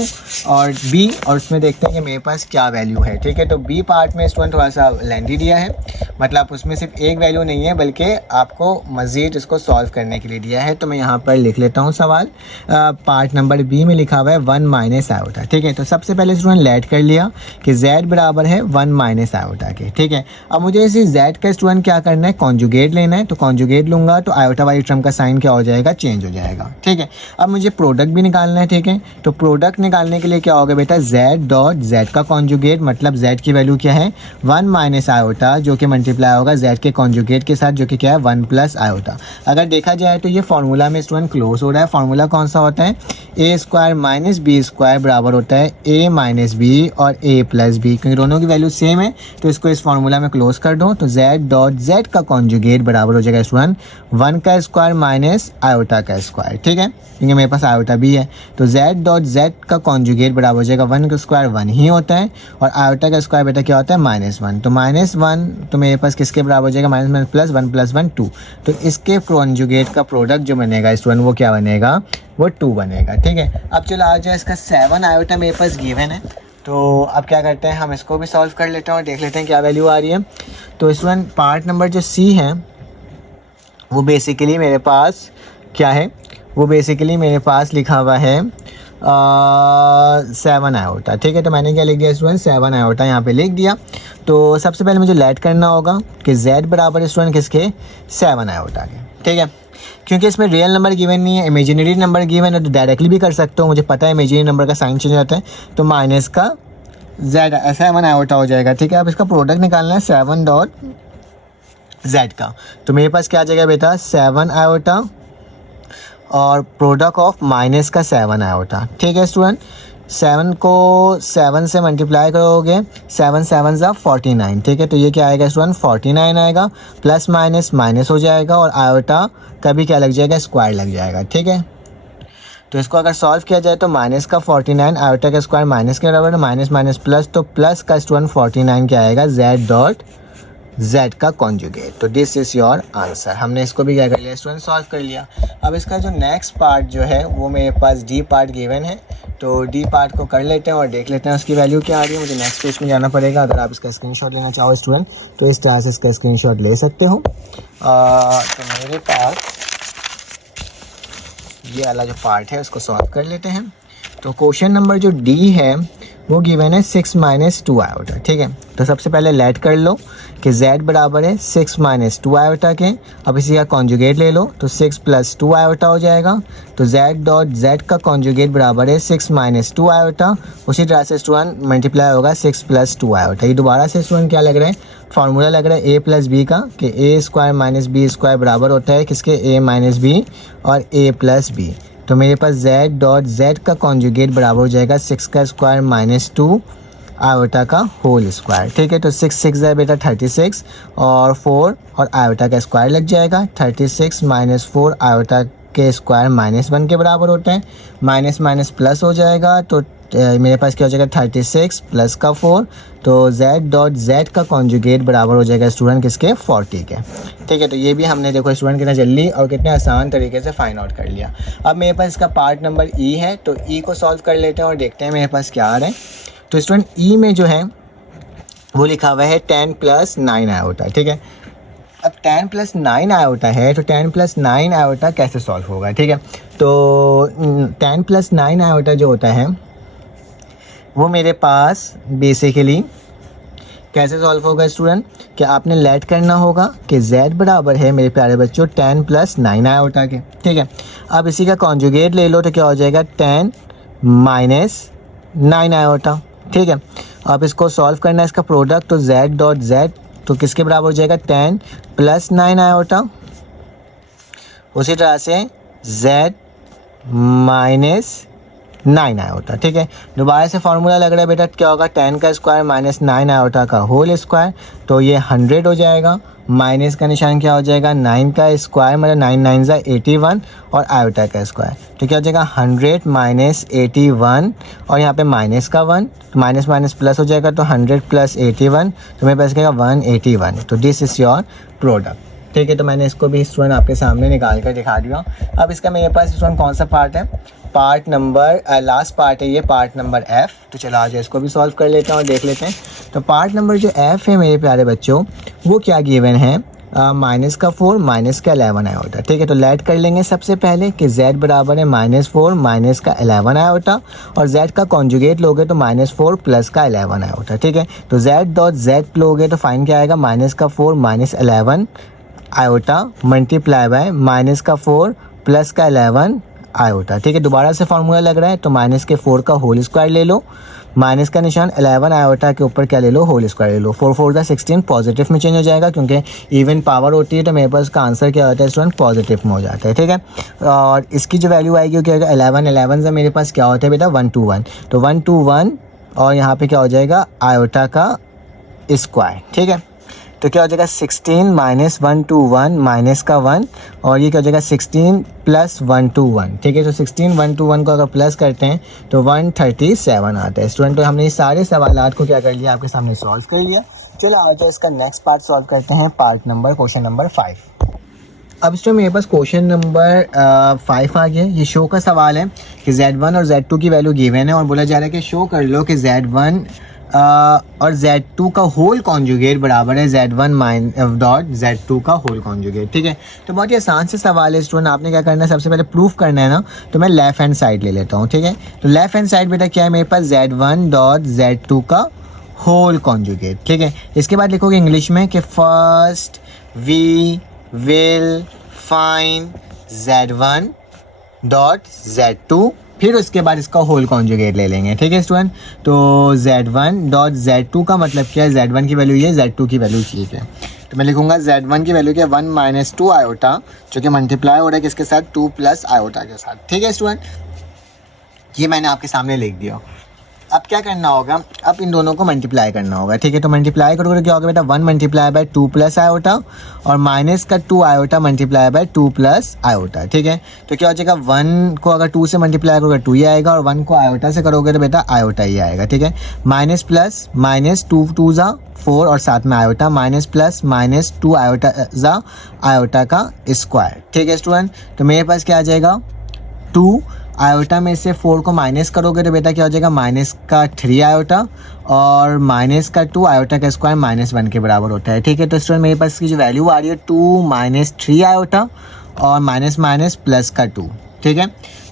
और बी, और उसमें देखते हैं कि मेरे पास क्या वैल्यू है। ठीक है, तो बी पार्ट में स्टूडेंट थोड़ा सा लेंथी दिया है, मतलब उसमें सिर्फ एक वैल्यू नहीं है बल्कि आपको मज़ीद इसको सॉल्व करने के लिए दिया है। तो मैं यहाँ पर लिख लेता हूँ सवाल। पार्ट नंबर बी में लिखा हुआ है 1 माइनस आयोटा। ठीक है, तो सबसे पहले स्टूडेंट लेट कर लिया कि z बराबर है 1 माइनस आयोटा के। ठीक है, अब मुझे इसी z का स्टूडेंट क्या करना है, कॉन्जुगेट लेना है। तो कॉन्जुगेट लूँगा तो आयोटा वाली टर्म का साइन क्या हो जाएगा, चेंज हो जाएगा। ठीक है, अब मुझे प्रोडक्ट भी निकालना है। ठीक है, तो प्रोडक्ट निकालने के लिए क्या होगा बेटा, z डॉट z का कॉन्जुगेट, मतलब z की वैल्यू क्या है, 1 माइनस आयोटा, जो कि मल्टीप्लाई होगा z के कॉन्जुगेट के साथ, जो कि क्या है 1 प्लस आयोटा। अगर देखा जाए तो ये फार्मूला में स्टूडेंट क्लोज हो रहा है। फार्मूला कौन सा होता है, a square minus B square बराबर होता है a माइनस बी और a प्लस बी, क्योंकि दोनों की वैल्यू सेम है। तो इसको इस फार्मूला में क्लोज कर दो, तो z डॉट z का कॉन्जुगेट बराबर हो जाएगा स्टूडेंट 1 का स्क्वायर माइनस आयोटा का स्क्वायर। ठीक है, क्योंकि मेरे पास आयोटा भी है, तो z डॉट z का कॉन्जुगेट बराबर हो जाएगा 1 का स्क्वायर 1 ही होता है और आयोटा का स्क्वायर बेटा क्या होता है, -1। तो -1 तो मेरे पास किसके बराबर हो जाएगा, -1 प्लस 1 प्लस 1 2। तो इसके कॉन्जुगेट का प्रोडक्ट जो बनेगा स्टूडेंट वो क्या बनेगा, वो 2 बनेगा। ठीक है, अब चलो आ जाए, इसका 7 आयोटा मेरे पास गिवन है। तो अब क्या करते हैं, हम इसको भी सॉल्व कर लेते हैं और देख लेते हैं क्या वैल्यू आ रही है। तो स्टूडेंट पार्ट नंबर जो सी है वो बेसिकली मेरे पास क्या है, वो बेसिकली मेरे पास लिखा हुआ है 7 आयोटा। ठीक है, तो मैंने क्या लिख दिया स्टूडेंट, 7 आयोटा यहाँ पे लिख दिया। तो सबसे पहले मुझे लेट करना होगा कि z बराबर स्टूडेंट किसके, 7 आयोटा के। ठीक है, क्योंकि इसमें रियल नंबर गिवन नहीं है, इमेजिनरी नंबर गिवन है, तो डायरेक्टली भी कर सकते हो, मुझे पता है इमेजिनरी नंबर का साइन चेंज होता है, तो माइनस का z 7 आयोटा हो जाएगा। ठीक है, अब इसका प्रोडक्ट निकालना है 7 डॉट z का, तो मेरे पास क्या आ जाएगा बेटा, 7 आयोटा और प्रोडक्ट ऑफ माइनस का 7 आयोटा। ठीक है स्टूडेंट, 7 को 7 से मल्टीप्लाई करोगे, 7 7 ज़ा 49। ठीक है, तो ये क्या आएगा स्टूडेंट, 49 आएगा, प्लस माइनस माइनस हो जाएगा और आयोटा का भी क्या लग जाएगा, स्क्वायर लग जाएगा। ठीक है, तो इसको अगर सॉल्व किया जाए तो माइनस का 49 आयोटा का स्क्वायर माइनस के बराबर, माइनस माइनस प्लस, तो प्लस का स्टूडेंट 49 क्या आएगा, z डॉट z का कॉन्जुगेट। तो दिस इज़ योर आंसर। हमने इसको भी क्या कर लिया स्टूडेंट, सॉल्व कर लिया। अब इसका जो नेक्स्ट पार्ट जो है वो मेरे पास डी पार्ट गिवन है, तो डी पार्ट को कर लेते हैं और देख लेते हैं उसकी वैल्यू क्या आ रही है। मुझे नेक्स्ट पेज में जाना पड़ेगा। अगर आप इसका स्क्रीनशॉट लेना चाहो स्टूडेंट तो इस तरह से इसका स्क्रीनशॉट ले सकते हो। तो मेरे पास ये वाला जो पार्ट है उसको सॉल्व कर लेते हैं। तो क्वेश्चन नंबर जो डी है वो गिवन है 6 माइनस 2 आयोटा। ठीक है, तो सबसे पहले लेट कर लो कि z बराबर है 6 माइनस 2 आयोटा के। अब इसी का कॉन्जुगेट ले लो तो 6 प्लस 2 आयोटा हो जाएगा। तो z डॉट z का कॉन्जुगेट बराबर है 6 माइनस 2 आयोटा। उसी तरह से स्टूडेंट मल्टीप्लाई होगा 6 प्लस 2 आयोटा। ये दोबारा से स्टूडेंट क्या लग रहा है, फार्मूला लग रहा है a प्लस बी का, कि a square minus B square बराबर होता है किसके, a माइनस बी और a प्लस बी। तो मेरे पास z डॉट z का कॉन्जुगेट बराबर हो जाएगा 6 का स्क्वायर माइनस 2 आयोटा का होल स्क्वायर। ठीक है, तो 6 6 है बेटा 36 और 4 और आयोटा का स्क्वायर लग जाएगा। 36 माइनस 4 आयोटा के स्क्वायर माइनस 1 के बराबर होते हैं। माइनस माइनस प्लस हो जाएगा, तो मेरे पास क्या हो जाएगा 36 प्लस का 4, तो z डॉट z का कॉन्जुगेट बराबर हो जाएगा स्टूडेंट किसके 40 के। ठीक है, तो ये भी हमने देखो स्टूडेंट कितना जल्दी और कितने आसान तरीके से फाइंड आउट कर लिया। अब मेरे पास इसका पार्ट नंबर ई है, तो ई को सॉल्व कर लेते हैं और देखते हैं मेरे पास क्या आ रहा है। तो स्टूडेंट ई में जो है वो लिखा हुआ है 10 प्लस 9 आयोटा। ठीक है, अब 10 प्लस 9 आयोटा है, तो 10 प्लस 9 आयोटा कैसे सॉल्व होगा। ठीक है, तो 10 प्लस 9 आयोटा जो होता है वो मेरे पास बेसिकली कैसे सॉल्व होगा स्टूडेंट, कि आपने लेट करना होगा कि z बराबर है मेरे प्यारे बच्चों 10 प्लस 9 आयोटा के। ठीक है, अब इसी का कॉन्जुगेट ले लो तो क्या हो जाएगा 10 माइनस 9 आयोटा। ठीक है, अब इसको सॉल्व करना है इसका प्रोडक्ट, तो z डॉट z तो किसके बराबर हो जाएगा 10 प्लस 9 आयोटा। उसी तरह से z माइनस 9 आयोटा। ठीक है, दोबारा से फार्मूला लग रहा है बेटा, क्या होगा 10 का स्क्वायर माइनस 9 आयोटा का होल स्क्वायर, तो ये 100 हो जाएगा। माइनस का निशान क्या हो जाएगा 9 का स्क्वायर मतलब 9 9 ज़ा 81 और आयोटा का स्क्वायर, तो क्या हो जाएगा 100 माइनस 81 और यहाँ पे माइनस का 1, माइनस माइनस प्लस हो जाएगा, तो 100 प्लस 81, तो मेरे पास क्या 181। तो दिस इज़ योर प्रोडक्ट। ठीक है, तो मैंने इसको भी स्टूडेंट आपके सामने निकाल कर दिखा दिया। अब इसका मेरे पास स्टूडेंट कौन सा पार्ट है, पार्ट नंबर लास्ट पार्ट है ये, पार्ट नंबर एफ़। तो चलो आज इसको भी सॉल्व कर लेते हैं और देख लेते हैं। तो पार्ट नंबर जो एफ़ है मेरे प्यारे बच्चों वो क्या गिवन है, माइनस का 4 माइनस का 11 आयोटा। ठीक है, तो लेट कर लेंगे सबसे पहले कि z बराबर है -4 माइनस का 11 आयोटा, और z का कॉन्जुगेट लोगे तो -4 प्लस का 11 आयोटा। ठीक है, तो z डॉट z लोगे तो फाइन क्या आएगा माइनस का 4 minus 11 iota multiply by minus का 4 प्लस का 11 आयोटा। ठीक है, दोबारा से फार्मूला लग रहा है, तो माइनस के 4 का होल स्क्वायर ले लो, माइनस का निशान 11 आयोटा के ऊपर क्या ले लो होल स्क्वायर ले लो। 4 4 ज़ा 16 पॉजिटिव में चेंज हो जाएगा, क्योंकि इवन पावर होती है तो मेरे पास उसका आंसर क्या होता है स्टूडेंट पॉजिटिव में हो जाता है। ठीक है, और इसकी जो वैल्यू आएगी क्या होगा 11 11 ज़ा मेरे पास क्या होता है बेटा 121, तो 121 और यहाँ पे क्या हो जाएगा आयोटा का स्क्वायर। ठीक है, तो क्या हो जाएगा 16 माइनस 121 माइनस का 1 और ये क्या हो जाएगा 16 प्लस 121। ठीक है, तो 16 121 को अगर प्लस करते हैं तो 137 आता है स्टूडेंट। तो हमने इस सारे सवालात को क्या कर लिया आपके सामने सॉल्व कर लिया। चलो आज तो इसका नेक्स्ट पार्ट सॉल्व करते हैं, पार्ट नंबर क्वेश्चन नंबर 5। अब स्टूडेंट मेरे पास क्वेश्चन नंबर 5 आ गया। ये शो का सवाल है कि Z1 और Z2 की वैल्यू गिवन है और बोला जा रहा है कि शो कर लो कि Z1 और Z2 का होल कॉन्जुगेट बराबर है Z1 डॉट Z2 का होल कॉन्जुगेट। ठीक है, तो बहुत ही आसान से सवाल है स्टूडेंट, आपने क्या करना है सबसे पहले प्रूफ करना है ना, तो मैं लेफ्ट हैंड साइड ले लेता हूँ। ठीक है, तो लेफ्ट हैंड साइड बेटा क्या है मेरे पास Z1 डॉट Z2 का होल कॉन्जुगेट। ठीक है, इसके बाद लिखोगे इंग्लिश में कि first we will find Z1 dot Z2, फिर उसके बाद इसका होल कॉन्जुगेट ले लेंगे। ठीक है स्टूडेंट, तो Z1 डॉट Z2 का मतलब क्या है, Z1 की वैल्यू ये, Z2 की वैल्यू ठीक है, तो मैं लिखूंगा Z1 की वैल्यू क्या 1 माइनस 2 आयोटा, जो कि मल्टीप्लाई हो रहा है किसके साथ 2 प्लस आयोटा के साथ। ठीक है स्टूडेंट, ये मैंने आपके सामने लिख दिया। अब क्या करना होगा, अब इन दोनों को मल्टीप्लाई करना होगा। ठीक है, तो मल्टीप्लाई करोगे तो क्या होगा बेटा 1 मल्टीप्लाई बाय 2 प्लस आयोटा और माइनस का 2 iota multiply by 2 plus iota. ठीक है, तो क्या हो जाएगा 1 को अगर 2 से मल्टीप्लाई करोगे 2 ही आएगा और 1 को आयोटा से करोगे तो बेटा आयोटा ही आएगा। ठीक है, माइनस प्लस माइनस 2 2 ज़ा 4 और साथ में iota minus plus minus 2 iota ज़ा आयोटा का स्क्वायर। ठीक है स्टूडेंट, तो मेरे पास क्या आ जाएगा 2 आयोटा में से 4 को माइनस करोगे तो बेटा क्या हो जाएगा माइनस का 3 आयोटा और माइनस का 2 आयोटा का स्क्वायर -1 के बराबर होता है। ठीक है, तो स्टूडेंट मेरे पास की जो वैल्यू आ रही है 2 माइनस 3 आयोटा और माइनस माइनस प्लस का 2। ठीक है,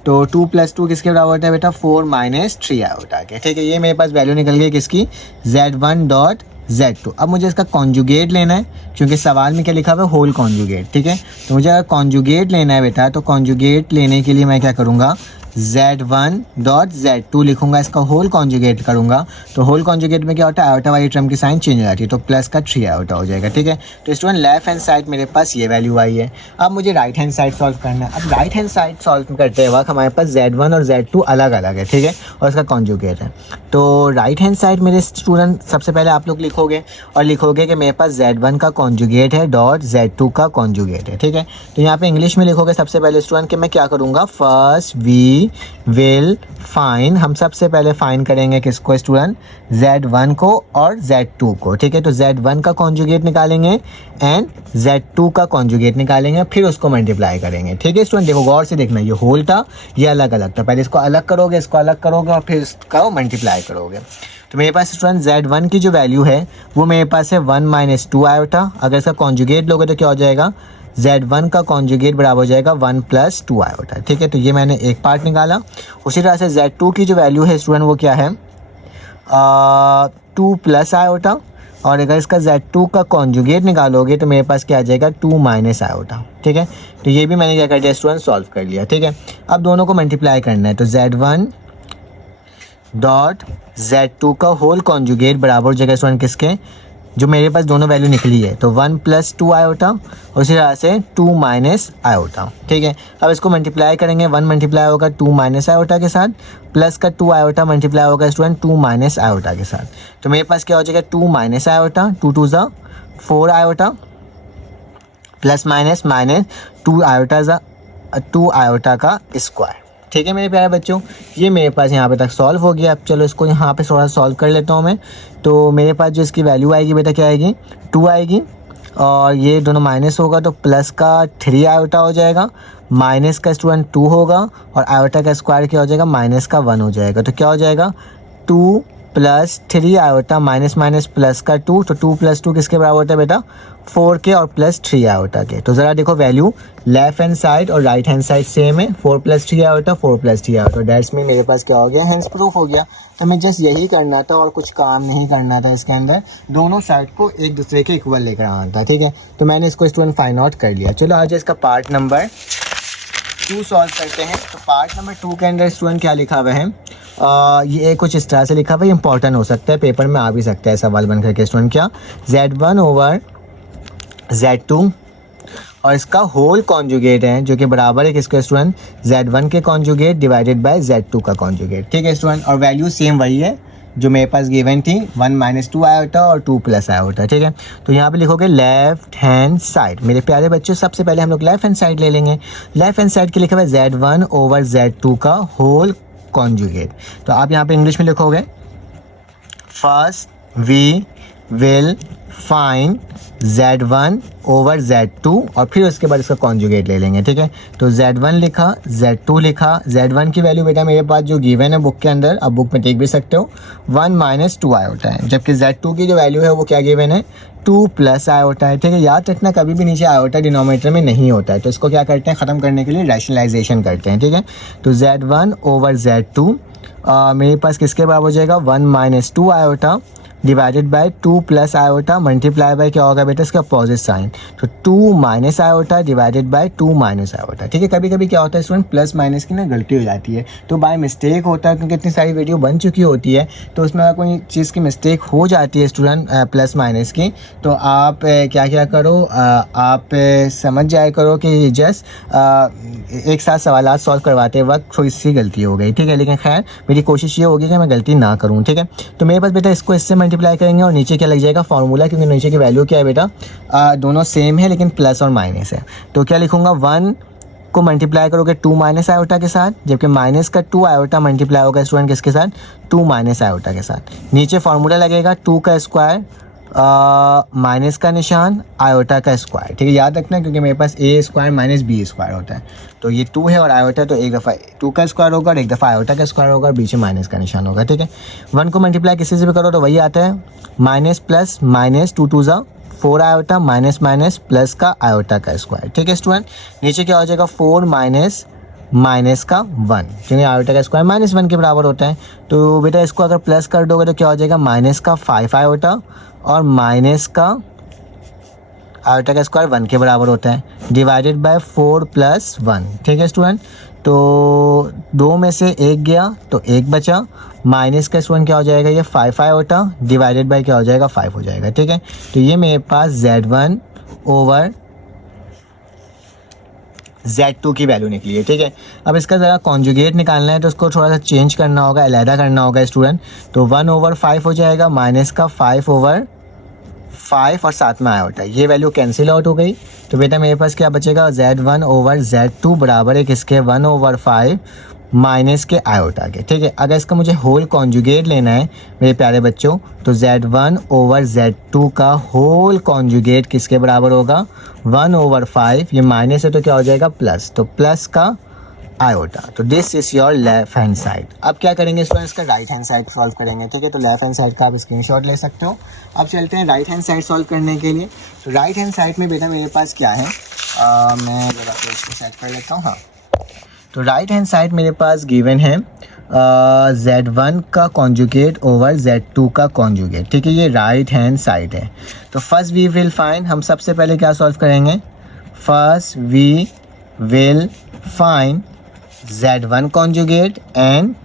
तो 2 प्लस 2 किसके बराबर होता है बेटा 4 माइनस 3 आयोटा के। ठीक है, ये मेरे पास वैल्यू निकल गई किसकी Z1 डॉट Z2। अब मुझे इसका कॉन्जुगेट लेना है, क्योंकि सवाल में क्या लिखा हुआ है होल कॉन्जुगेट। ठीक है, तो मुझे अगर कॉन्जुगेट लेना है बेटा, तो कॉन्जुगेट लेने के लिए मैं क्या करूँगा Z1 डॉट Z2 लिखूंगा, इसका होल कॉन्जुगेट करूंगा तो होल कॉन्जुगेट में क्या होता है, आयोटा वाली टर्म की साइन चेंज हो जाती है तो प्लस का 3 आयोटा हो जाएगा। ठीक है, तो स्टूडेंट लेफ्ट हैंड साइड मेरे पास ये वैल्यू आई है। अब मुझे राइट हैंड साइड सॉल्व करना है। अब राइट हैंड साइड सॉल्व करते वक्त हमारे पास Z1 और Z2 अलग अलग है, ठीक है, और इसका कॉन्जुगेट है। तो राइट हैंड साइड मेरे स्टूडेंट सबसे पहले आप लोग लिखोगे और लिखोगे कि मेरे पास Z1 का कॉन्जुगेट है डॉट Z2 का कॉन्जुगेट है। ठीक है, तो यहाँ पे इंग्लिश में लिखोगे सबसे पहले स्टूडेंट कि मैं क्या करूँगा, फर्स्ट वी विल फाइन, हम सबसे पहले फाइन करेंगे किसको स्टूडेंट, Z1 को और Z2 को। ठीक है, तो Z1 का कॉन्जुगेट निकालेंगे एंड Z2 का कॉन्जुगेट निकालेंगे, फिर उसको मल्टीप्लाई करेंगे। ठीक है स्टूडेंट, देखो गौर से देखना, ये होल था, ये अलग अलग था, पहले इसको अलग करोगे, इसको अलग करोगे और फिर इसका मल्टीप्लाई करोगे। तो मेरे पास स्टूडेंट Z1 की जो वैल्यू है वो मेरे पास है 1 माइनस 2 आयोटा। अगर इसका कॉन्जुगेट लोगे तो क्या हो जाएगा, Z1 का कॉन्जुगेट बराबर हो जाएगा 1 प्लस 2 आयोटा। ठीक है, तो ये मैंने एक पार्ट निकाला। उसी तरह से Z2 की जो वैल्यू है स्टूडेंट वो क्या है, 2 प्लस आयोटा, और अगर इसका Z2 का कॉन्जुगेट निकालोगे तो मेरे पास क्या आ जाएगा, 2 माइनस आयोटा। ठीक है, तो ये भी मैंने क्या कर दिया स्टूडेंट, सॉल्व कर लिया। ठीक है, अब दोनों को मल्टीप्लाई करना है तो Z1 डॉट Z2 का होल कॉन्जुगेट बराबर हो जाएगा स्टूडेंट किसके, जो मेरे पास दोनों वैल्यू निकली है, तो 1 प्लस 2 आयोटा, उसी तरह से 2 माइनस आयोटा। ठीक है, अब इसको मल्टीप्लाई करेंगे, 1 मल्टीप्लाई होगा 2 माइनस आयोटा के साथ, प्लस का 2 आयोटा मल्टीप्लाई होगा स्टूडेंट 2 माइनस आयोटा के साथ। तो मेरे पास क्या हो जाएगा, 2 माइनस आयोटा, 2 टू ज़ा 4 iota, plus minus minus 2 iota ज़ा 2 आयोटा का स्क्वायर। ठीक है मेरे प्यारे बच्चों, ये मेरे पास यहाँ पे तक सॉल्व हो गया। अब चलो इसको यहाँ पे थोड़ा सॉल्व कर लेता हूँ मैं। तो मेरे पास जो इसकी वैल्यू आएगी बेटा क्या आएगी, 2 आएगी, और ये दोनों माइनस होगा तो प्लस का 3 आयोटा हो जाएगा, माइनस का स्टूडेंट 2 होगा, और आयोटा का स्क्वायर क्या हो जाएगा, माइनस का 1 हो जाएगा। तो क्या हो जाएगा, 2 plus 3 iota minus minus plus का 2, तो 2 प्लस 2 किसके बराबर होता है बेटा, 4 के, और प्लस 3 आयोटा के। तो ज़रा देखो वैल्यू लेफ्ट हैंड साइड और राइट हैंड साइड सेम है, 4 plus 3 iota, 4 plus 3 iota, that's mean मेरे पास क्या हो गया, हैंड्स प्रूफ हो गया। तो मैं जस्ट यही करना था और कुछ काम नहीं करना था इसके अंदर, दोनों साइड को एक दूसरे के इक्वल लेकर आना था। ठीक है, तो मैंने इसको स्टूडेंट फाइंड आउट कर लिया। चलो आज इसका पार्ट नंबर 2 सॉल्व करते हैं। तो पार्ट नंबर 2 के अंदर स्टूडेंट क्या लिखा हुआ है, ये कुछ इस तरह से लिखा हुआ है, इंपॉर्टेंट हो सकता है, पेपर में आ भी सकता है सवाल बन करके स्टूडेंट, क्या Z1 ओवर Z2 और इसका होल कॉन्जुगेट है जो कि बराबर है किसके स्टूडेंट, Z1 के कॉन्जुगेट डिवाइडेड बाय Z2 का कॉन्जुगेट। ठीक है स्टूडेंट, और वैल्यू सेम वही है जो मेरे पास गिवन थी, 1 माइनस 2 आयोटा और 2 प्लस आयोटा। ठीक है, तो यहाँ पे लिखोगे लेफ्ट हैंड साइड। मेरे प्यारे बच्चों सबसे पहले हम लोग लेफ्ट हैंड साइड ले लेंगे। लेफ्ट हैंड साइड के लिखा हुआ है Z1 ओवर Z2 का होल कॉन्जुगेट। तो आप यहाँ पे इंग्लिश में लिखोगे first we will find Z1 over Z2 और फिर उसके बाद इसका कॉन्जुगेट ले लेंगे। ठीक है, तो Z1 लिखा, Z2 लिखा। Z1 की वैल्यू बेटा मेरे पास जो गिवन है बुक के अंदर, आप बुक में देख भी सकते हो, 1 माइनस 2 आयोटा है, जबकि Z2 की जो वैल्यू है वो क्या गिवन है, 2 प्लस आयोटा है। ठीक है, याद रखना कभी भी नीचे आयोटा डिनोमिनेटर में नहीं होता है, तो इसको क्या करते हैं, ख़त्म करने के लिए रैशनलाइजेशन करते हैं। ठीक है, तो Z1 ओवर Z2 मेरे पास किसके बराबर हो जाएगा, 1 minus 2 iota divided by 2 plus iota multiply by क्या होगा बेटा, इसका अपोजिट साइन, तो 2 minus iota divided by 2 minus iota. ठीक है, कभी कभी क्या होता है स्टूडेंट, प्लस माइनस की ना गलती हो जाती है, तो बाय मिस्टेक होता है, क्योंकि इतनी सारी वीडियो बन चुकी होती है, तो उसमें अगर कोई चीज़ की मिस्टेक हो जाती है स्टूडेंट प्लस माइनस की, तो आप क्या क्या करो, आप समझ जाया करो कि जस्ट एक साथ सवाल सॉल्व करवाते वक्त थोड़ी सी गलती हो गई। ठीक है, लेकिन खैर मेरी कोशिश ये होगी कि मैं गलती ना करूँ। ठीक है, तो मेरे पास बेटा इसको इससे मल्टीप्लाई करेंगे और नीचे क्या लग जाएगा फार्मूला, क्योंकि नीचे की वैल्यू क्या है बेटा, दोनों सेम है लेकिन प्लस और माइनस है। तो क्या लिखूंगा, 1 को मल्टीप्लाई करोगे 2 माइनस आयोटा के साथ, जबकि माइनस का 2 आयोटा मल्टीप्लाई होगा स्टूडेंट किसके साथ, 2 माइनस आयोटा के साथ। नीचे फार्मूला लगेगा 2 का स्क्वायर माइनस का निशान आयोटा का स्क्वायर। ठीक है, याद रखना क्योंकि मेरे पास ए स्क्वायर माइनस बी स्क्वायर होता है, तो ये 2 है और आयोटा, तो एक दफ़ा 2 का स्क्वायर होगा और एक दफ़ा आयोटा का स्क्वायर होगा और बीच में माइनस का निशान होगा। ठीक है, 1 को मल्टीप्लाई किसी से भी करो तो वही आता है, माइनस प्लस माइनस 2 टू ज़ा 4 आयोटा माइनस माइनस प्लस का आयोटा का स्क्वायर। ठीक है स्टूडेंट, नीचे क्या हो जाएगा, 4 माइनस माइनस का 1, क्योंकि आयोटा का स्क्वायर माइनस 1 के बराबर होता है। तो बेटा इसको अगर प्लस कर दोगे तो क्या हो जाएगा, माइनस का 5 आयोटा और माइनस का आयोटा का स्क्वायर 1 के बराबर होता है, डिवाइडेड बाय 4 प्लस 1। ठीक है स्टूडेंट, तो 2 में से 1 गया तो 1 बचा, माइनस का स्टूडेंट क्या हो जाएगा, ये 5 आयोटा डिवाइडेड बाय क्या हो जाएगा, 5 हो जाएगा। ठीक है, तो ये मेरे पास Z1 ओवर Z2 की वैल्यू निकली है। ठीक है, अब इसका ज़रा कॉन्जुगेट निकालना है तो उसको थोड़ा सा चेंज करना होगा, अलहदा करना होगा स्टूडेंट। तो 1/5 हो जाएगा, माइनस का 5/5 और साथ में आयोटा, ये वैल्यू कैंसिल आउट हो गई। तो बेटा मेरे पास क्या बचेगा, Z1 ओवर Z2 बराबर है किसके, 1/5 माइनस के आयोटा के। ठीक है, अगर इसका मुझे होल कॉन्जुगेट लेना है मेरे प्यारे बच्चों, तो Z1 ओवर Z2 का होल कॉन्जुगेट किसके बराबर होगा, 1/5, ये माइनस है तो क्या हो जाएगा प्लस, तो प्लस का आयोटा। तो this is your left hand side. अब क्या करेंगे स्टूडेंट्स, का राइट हैंड साइड सॉल्व करेंगे। ठीक है, तो लेफ्ट हैंड साइड का आप स्क्रीनशॉट ले सकते हो। अब चलते हैं राइट हैंड साइड सॉल्व करने के लिए। तो राइट हैंड साइड में बेटा मेरे पास क्या है, मैं जरा पेज को सेट कर लेता हूँ। हाँ, तो राइट हैंड साइड मेरे पास गिवन है Z1 का कॉन्जुगेट ओवर Z2 का कॉन्जुगेट। ठीक है, ये राइट हैंड साइड है। तो फर्स्ट वी विल फाइंड, हम सबसे पहले क्या सॉल्व करेंगे, first we will find Z1 conjugate and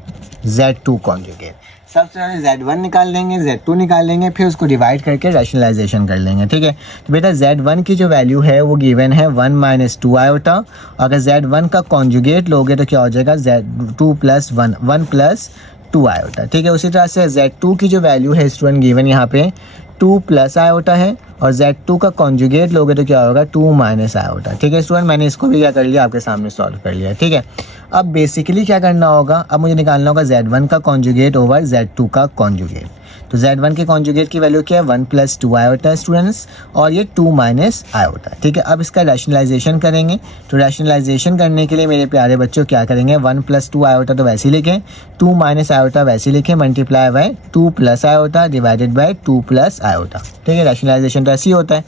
Z2 conjugate. सबसे पहले Z1 निकाल लेंगे, Z2 निकाल लेंगे, फिर उसको डिवाइड करके रैशनलाइजेशन कर लेंगे। ठीक है, तो बेटा Z1 की जो वैल्यू है वो गिवन है 1 - 2 आयोटा। अगर Z1 का कॉन्जुगेट लोगे तो क्या हो जाएगा, Z2 + 1 1 + 2 आयोटा। ठीक है, उसी तरह से Z2 की जो वैल्यू है स्टूडेंट गिवन यहाँ पे 2 + आयोटा है, और Z2 का कॉन्जुगेट लोगे तो क्या होगा, 2 - आयोटा। ठीक है स्टूडेंट, मैंने इसको भी क्या कर लिया, आपके सामने सॉल्व कर लिया। ठीक है, अब बेसिकली क्या करना होगा, अब मुझे निकालना होगा Z1 का कॉन्जुगेट ओवर Z2 का कॉन्जुगेट। तो Z1 के कॉन्जुगेट की वैल्यू क्या है, 1 + 2 आयोटा स्टूडेंट्स, और ये 2 - आयोटा। ठीक है, अब इसका रैशनलाइजेशन करेंगे। तो रैशनलाइजेशन करने के लिए मेरे प्यारे बच्चों क्या करेंगे, 1 + 2 आयोटा तो वैसे ही लिखें, 2 - आयोटा वैसे ही लिखें, multiply by 2 + iota divided by 2 + iota. ठीक है, रैशनलाइजेशन तो ऐसे ही होता है।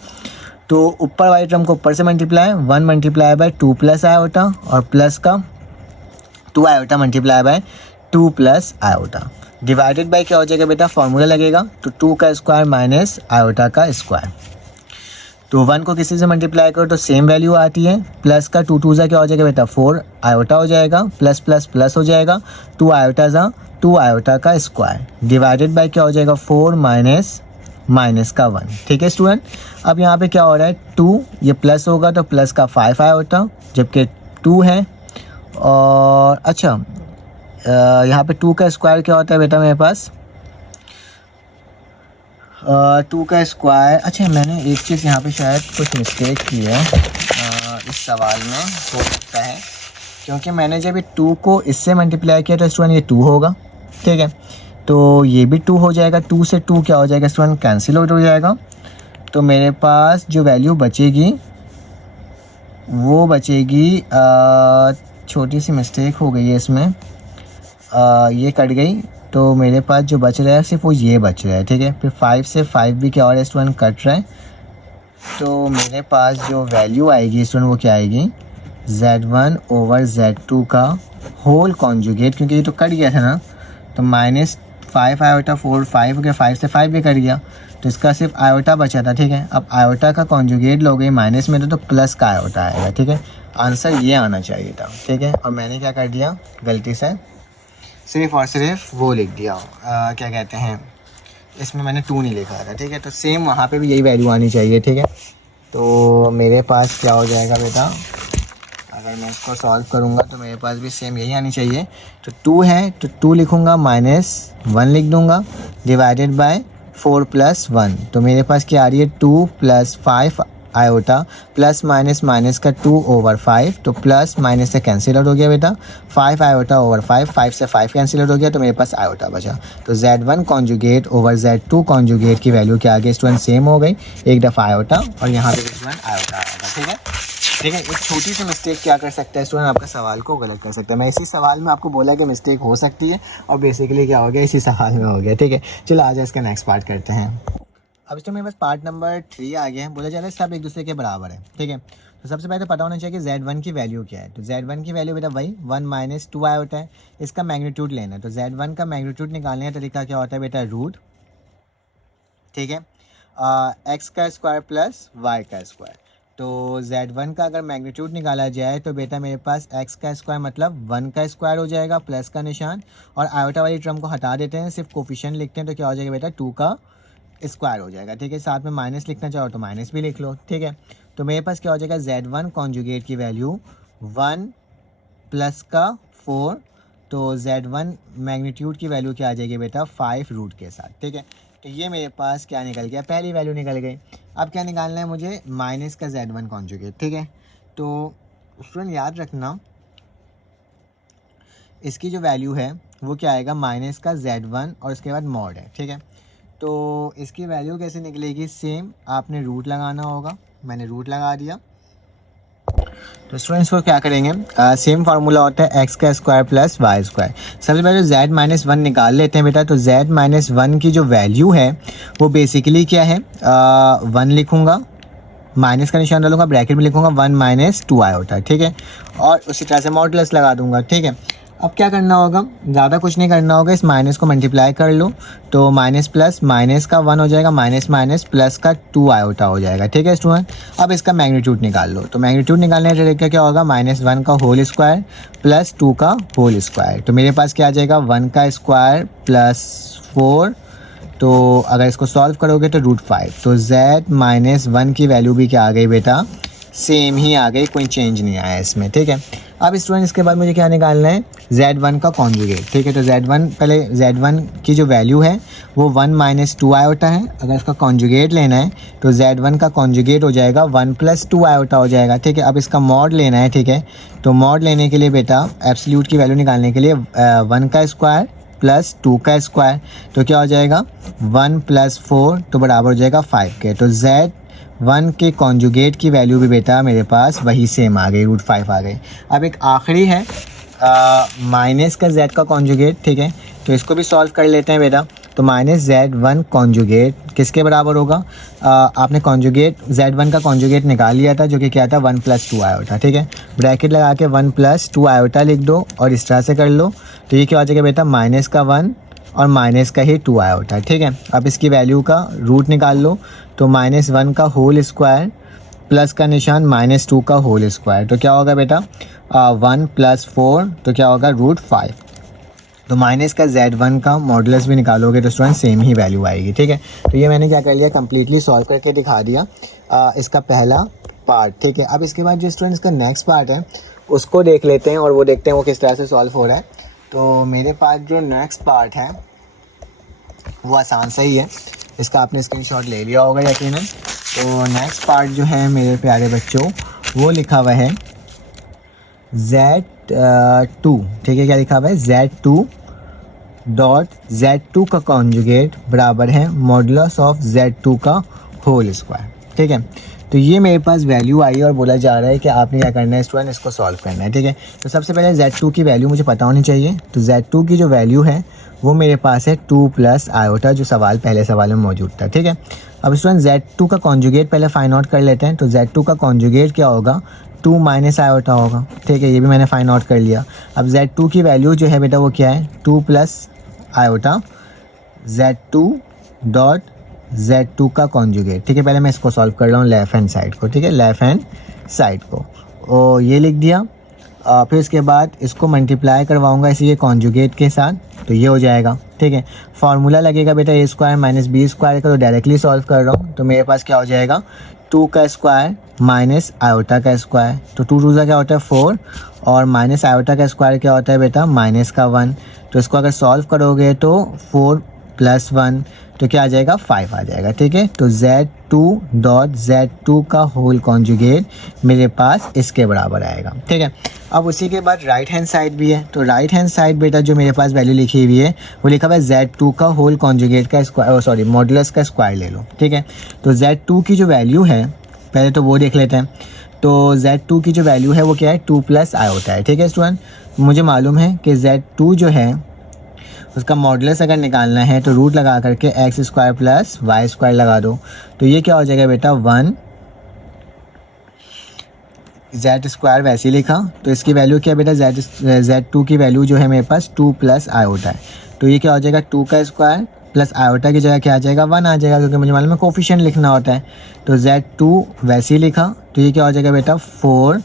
तो ऊपर वाली टर्म को ऊपर से मल्टीप्लाई, 1 × बाय 2 + आयोटा, और प्लस का 2 iota multiply by 2 + iota divided by क्या हो जाएगा बेटा, फॉर्मूला लगेगा, तो 2 का स्क्वायर माइनस आयोटा का स्क्वायर। तो 1 को किसी से मल्टीप्लाई करो तो सेम वैल्यू आती है, प्लस का 2 2 क्या हो जाएगा बेटा, 4 आयोटा हो जाएगा, प्लस प्लस प्लस हो जाएगा, 2 आयोटा जा 2 आयोटा का स्क्वायर डिवाइडेड बाय क्या हो जाएगा, 4 माइनस का 1। ठीक है स्टूडेंट, अब यहाँ पे क्या हो रहा है, 2 ये प्लस होगा तो प्लस का 5 आयोटा, जबकि 2 है। और अच्छा, यहाँ पे 2 का स्क्वायर क्या होता है बेटा मेरे पास, 2 का स्क्वायर, अच्छा मैंने एक चीज़ यहाँ पे शायद कुछ मिस्टेक की है इस सवाल में, हो सकता है क्योंकि मैंने जब ये 2 को इससे मल्टीप्लाई किया तो स्टूडेंट ये 2 होगा। ठीक है, तो ये भी 2 हो जाएगा, 2 से 2 क्या हो जाएगा स्टूडेंट, कैंसिल आउट हो जाएगा। तो मेरे पास जो वैल्यू बचेगी वो बचेगी, छोटी सी मिस्टेक हो गई है इसमें, ये कट गई, तो मेरे पास जो बच रहा है सिर्फ वो ये बच रहा है। ठीक है, फिर 5 से 5 भी क्या हो रहा है स्टूडेंट, कट रहा है। तो मेरे पास जो वैल्यू आएगी स्टूडेंट वो क्या आएगी, Z1 ओवर Z2 का होल कॉन्जुगेट, क्योंकि ये तो कट गया था ना, तो -5 आयोटा 4 5 हो गया, 5 से 5 भी कट गया, तो इसका सिर्फ आयोटा बचा था। ठीक है, अब आयोटा का कॉन्जुगेट लोगे माइनस में तो प्लस का आयोटा आएगा। ठीक है, आंसर ये आना चाहिए था। ठीक है, और मैंने क्या कर दिया, गलती से सिर्फ और सिर्फ वो लिख दिया, क्या कहते हैं, इसमें मैंने 2 नहीं लिखा था। ठीक है, तो सेम वहाँ पे भी यही वैल्यू आनी चाहिए। ठीक है, तो मेरे पास क्या हो जाएगा बेटा, अगर मैं इसको सॉल्व करूँगा तो मेरे पास भी सेम यही आनी चाहिए। तो 2 है तो 2 लिखूँगा, -1 लिख दूँगा, डिवाइडेड बाय 4 + 1। तो मेरे पास क्या आ रही है, 2 + 5 आयोटा, प्लस माइनस का 2/5, तो प्लस माइनस से कैंसिल आउट हो गया बेटा, 5 आयोटा ओवर 5, 5 से 5 कैंसिल आउट हो गया, तो मेरे पास आयोटा बचा। तो Z1 conjugate over Z2 conjugate की वैल्यू क्या आ गई स्टूडेंट, सेम हो गई, एक दफ़ा आयोटा और यहाँ पे स्टूडेंट आयोटा आएगा। ठीक है, ठीक है, एक छोटी सी मिस्टेक क्या कर सकता है स्टूडेंट, आपका सवाल को गलत कर सकता है। मैं इसी सवाल में आपको बोला कि मिस्टेक हो सकती है, और बेसिकली क्या हो गया, इसी सवाल में हो गया। ठीक है, चलो आज इसका नेक्स्ट पार्ट करते हैं। अब इसमें मेरे पास पार्ट नंबर 3 आ गया है, बोला जा रहा है सब एक दूसरे के बराबर है। ठीक है, तो सबसे पहले तो पता होना चाहिए कि Z1 की वैल्यू क्या है। तो Z1 की वैल्यू बेटा वही 1 - 2 आयोटा है, इसका मैग्नीट्यूड लेना है। तो Z1 का मैग्नीट्यूड निकालने का तरीका क्या होता है बेटा, रूट। ठीक है, x का स्क्वायर प्लस y का स्क्वायर। तो Z1 का अगर मैग्नीट्यूड निकाला जाए तो बेटा मेरे पास x का स्क्वायर मतलब 1 का स्क्वायर हो जाएगा प्लस का निशान, और आयोटा वाली टर्म को हटा देते हैं, सिर्फ कोफिशिएंट लिखते हैं, तो क्या हो जाएगा बेटा 2 का स्क्वायर हो जाएगा। ठीक है, साथ में माइनस लिखना चाहो तो माइनस भी लिख लो। ठीक है, तो मेरे पास क्या हो जाएगा Z1 कॉन्जुगेट की वैल्यू 1 प्लस का 4, तो Z1 मैग्नीट्यूड की वैल्यू क्या आ जाएगी बेटा 5 रूट के साथ। ठीक है, तो ये मेरे पास क्या निकल गया, पहली वैल्यू निकल गई। अब क्या निकालना है मुझे, माइनस का Z1 कॉन्जुगेट। ठीक है, तो स्टूडेंट याद रखना इसकी जो वैल्यू है वो क्या आएगा, माइनस का Z1 और उसके बाद मॉड है। ठीक है, तो इसकी वैल्यू कैसे निकलेगी, सेम आपने रूट लगाना होगा, मैंने रूट लगा दिया। तो स्टूडेंट्स को क्या करेंगे, सेम फार्मूला होता है x का स्क्वायर प्लस वाई स्क्वायर। सबसे पहले z माइनस 1 निकाल लेते हैं बेटा। तो z माइनस 1 की जो वैल्यू है वो बेसिकली क्या है, 1 लिखूँगा, माइनस का निशान डालूंगा, ब्रैकेट में लिखूंगा 1 माइनस 2 आयोटा। ठीक है, और उसी तरह से मॉडुलस लगा दूंगा। ठीक है, अब क्या करना होगा, ज़्यादा कुछ नहीं करना होगा, इस माइनस को मल्टीप्लाई कर लो, तो माइनस प्लस माइनस का 1 हो जाएगा, माइनस माइनस प्लस का 2 आयोटा हो जाएगा। ठीक है स्टूडेंट, अब इसका मैग्नीट्यूड निकाल लो। तो मैग्नीट्यूड निकालने का तरीका क्या होगा, -1 का होल स्क्वायर प्लस 2 का होल स्क्वायर। तो मेरे पास क्या आ जाएगा, 1 का स्क्वायर प्लस 4, तो अगर इसको सॉल्व करोगे तो √5। तो z माइनस 1 की वैल्यू भी क्या आ गई बेटा, सेम ही आ गई, कोई चेंज नहीं आया इसमें। ठीक है, अब स्टूडेंट इसके बाद मुझे क्या निकालना है, Z1 का कॉन्जुगेट। ठीक है, तो पहले Z1 की जो वैल्यू है वो 1 माइनस 2 आयोटा है। अगर इसका कॉन्जुगेट लेना है तो Z1 का कॉन्जुगेट हो जाएगा 1 प्लस 2 आयोटा हो जाएगा। ठीक है, अब इसका मॉड लेना है। ठीक है, तो मॉड लेने के लिए बेटा एब्सोल्यूट की वैल्यू निकालने के लिए 1 का स्क्वायर प्लस 2 का स्क्वायर, तो क्या हो जाएगा 1 प्लस 4, तो बराबर हो जाएगा 5 के। तो Z1 के कॉन्जुगेट की वैल्यू भी बेटा मेरे पास वही सेम आ गई, √5 आ गई। अब एक आखिरी है माइनस का Z का कॉन्जुगेट। ठीक है, तो इसको भी सॉल्व कर लेते हैं बेटा। तो माइनस Z1 कॉन्जुगेट किसके बराबर होगा, आपने कॉन्जुगेट Z1 का कॉन्जुगेट निकाल लिया था, जो कि क्या था 1 प्लस 2 आयोटा। ठीक है, ब्रैकेट लगा के 1 प्लस 2 आयोटा लिख दो और इस तरह से कर लो, तो ये क्या हो जाएगा बेटा, माइनस का 1 और माइनस का ही 2 आयोटा। ठीक है, अब इसकी वैल्यू का रूट निकाल लो, तो -1 का होल स्क्वायर प्लस का निशान -2 का होल स्क्वायर, तो क्या होगा बेटा 1 प्लस 4, तो क्या होगा √5। तो माइनस का Z1 का मॉडुलस भी निकालोगे तो स्टूडेंट सेम ही वैल्यू आएगी। ठीक है, तो ये मैंने क्या कर लिया, कम्प्लीटली सॉल्व करके दिखा दिया इसका पहला पार्ट। ठीक है, अब इसके बाद जो स्टूडेंट्स का नेक्स्ट पार्ट है उसको देख लेते हैं और वो देखते हैं वो किस तरह से सॉल्व हो रहा है। तो मेरे पास जो नेक्स्ट पार्ट है वो आसान सा ही है, इसका आपने स्क्रीनशॉट ले लिया होगा यकीनन। तो नेक्स्ट पार्ट जो है मेरे प्यारे बच्चों वो लिखा हुआ है Z2। ठीक है, क्या लिखा हुआ है, Z2 का कॉन्जुगेट बराबर है मॉडुलस ऑफ Z2 का होल स्क्वायर। ठीक है, तो ये मेरे पास वैल्यू आई और बोला जा रहा है कि आपने क्या करना है स्टूडेंट, इसको सॉल्व करना है। ठीक है, तो सबसे पहले Z2 की वैल्यू मुझे पता होनी चाहिए। तो Z2 की जो वैल्यू है वो मेरे पास है 2 प्लस आयोटा, जो पहले सवाल में मौजूद था। ठीक है, अब स्टूडेंट Z2 का कॉन्जुगेट पहले फाइंड आउट कर लेते हैं। तो Z2 का कॉन्जुगेट क्या होगा, 2 माइनस आयोटा होगा। ठीक है, ये भी मैंने फाइंड आउट कर लिया। अब Z2 की वैल्यू जो है बेटा वो क्या है, 2 प्लस आयोटा Z2 का कॉन्जुगेट। ठीक है, पहले मैं इसको सॉल्व कर रहा हूँ लेफ़्ट हैंड साइड को। ठीक है, लेफ़्ट हैंड साइड को और ये लिख दिया। फिर इसके बाद इसको मल्टीप्लाई करवाऊँगा इसी के कॉन्जुगेट के साथ, तो ये हो जाएगा। ठीक है, फार्मूला लगेगा बेटा a square minus B square का, तो डायरेक्टली सॉल्व कर रहा हूँ। तो मेरे पास क्या हो जाएगा, 2 का स्क्वायर माइनस आयोटा का स्क्वायर, तो 2 2 क्या होता है 4, और माइनस आयोटा का स्क्वायर क्या होता है बेटा माइनस का 1। तो इसको अगर सॉल्व करोगे तो 4 प्लस 1, तो क्या आ जाएगा 5 आ जाएगा। ठीक है, तो Z2 का होल कॉन्जुगेट मेरे पास इसके बराबर आएगा। ठीक है, अब उसी के बाद राइट हैंड साइड भी है। तो राइट हैंड साइड बेटा जो मेरे पास वैल्यू लिखी हुई है वो लिखा हुआ है Z2 का होल कॉन्जुगेट का स्क्वायर, मॉडुलस का स्क्वायर ले लो। ठीक है, तो Z2 की जो वैल्यू है पहले तो वो देख लेते हैं। तो Z2 की जो वैल्यू है वो क्या है, 2 प्लस आयोटा है। ठीक है स्टूडेंट, मुझे मालूम है कि Z2 जो है उसका मॉडुलस अगर निकालना है तो रूट लगा करके x square plus Y square लगा दो, तो ये क्या हो जाएगा बेटा 1 Z स्क्वायर वैसे ही लिखा। तो इसकी वैल्यू क्या है बेटा, Z2 की वैल्यू जो है मेरे पास 2 प्लस आयोटा है, तो ये क्या हो जाएगा 2 का स्क्वायर प्लस आयोटा की जगह क्या आ जाएगा 1 आ जाएगा, क्योंकि मुझे मालूम है कोफिशिएंट लिखना होता है। तो Z2 वैसे ही लिखा, तो ये क्या हो जाएगा बेटा 4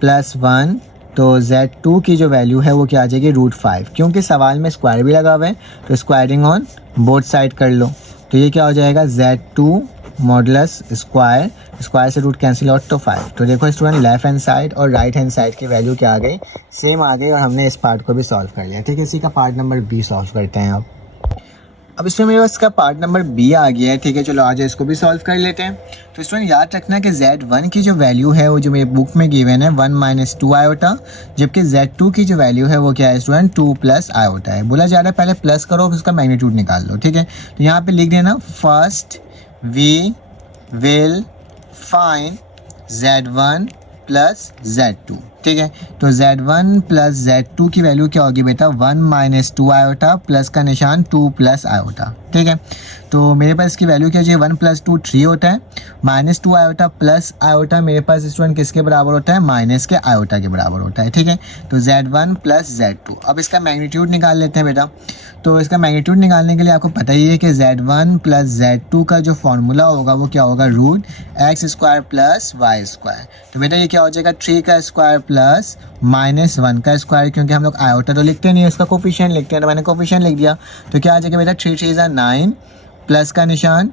+ 1, तो Z2 की जो वैल्यू है वो क्या आ जाएगी √5, क्योंकि सवाल में स्क्वायर भी लगा हुआ है तो स्क्वायरिंग ऑन बोथ साइड कर लो। तो ये क्या हो जाएगा Z2 मॉडुलस स्क्वायर, स्क्वायर से रूट कैंसिल आउट तो 5। तो देखो स्टूडेंट लेफ्ट हैंड साइड और राइट हैंड साइड की वैल्यू क्या आ गई, सेम आ गई, और हमने इस पार्ट को भी सॉल्व कर लिया। ठीक है, इसी का पार्ट नंबर बी सॉल्व करते हैं अब इसमें मेरे पास इसका पार्ट नंबर बी आ गया है। ठीक है, चलो आज इसको भी सॉल्व कर लेते हैं। तो स्टूडेंट याद रखना कि Z1 की जो वैल्यू है वो जो मेरे बुक में गिवन है 1 - 2 आयोटा, जबकि Z2 की जो वैल्यू है वो क्या है स्टूडेंट 2 + आयोटा है। बोला जा रहा है पहले प्लस करो फिर उसका मैग्नीट्यूड निकाल लो। ठीक है, तो यहाँ पे लिख देना first we will find Z1 + Z2। ठीक है, तो Z1 + Z2 की वैल्यू क्या होगी बेटा 1 - 2 आयोटा, प्लस का निशान 2 + आयोटा। ठीक है, तो मेरे पास इसकी वैल्यू क्या हो जाए 1 + 2 3 होता है, -2 आयोटा प्लस आयोटा मेरे पास स्टूडेंट किसके बराबर होता है माइनस के आयोटा के बराबर होता है। ठीक है, तो Z1 + Z2। अब इसका मैग्नीट्यूड निकाल लेते हैं बेटा। तो इसका मैग्नीट्यूड निकालने के लिए आपको पता ही है कि Z1 + Z2 का जो फॉर्मूला होगा वो क्या होगा √x² + y²। तो बेटा ये क्या हो जाएगा 3 का स्क्वायर प्लस -1 का स्क्वायर, क्योंकि हम लोग आयोटा तो लिखते नहीं, उसका कोफिशिएंट लिखते हैं, तो मैंने कोफिशिएंट लिख दिया। तो क्या आ जाएगा बेटा 3 3 = 9 प्लस का निशान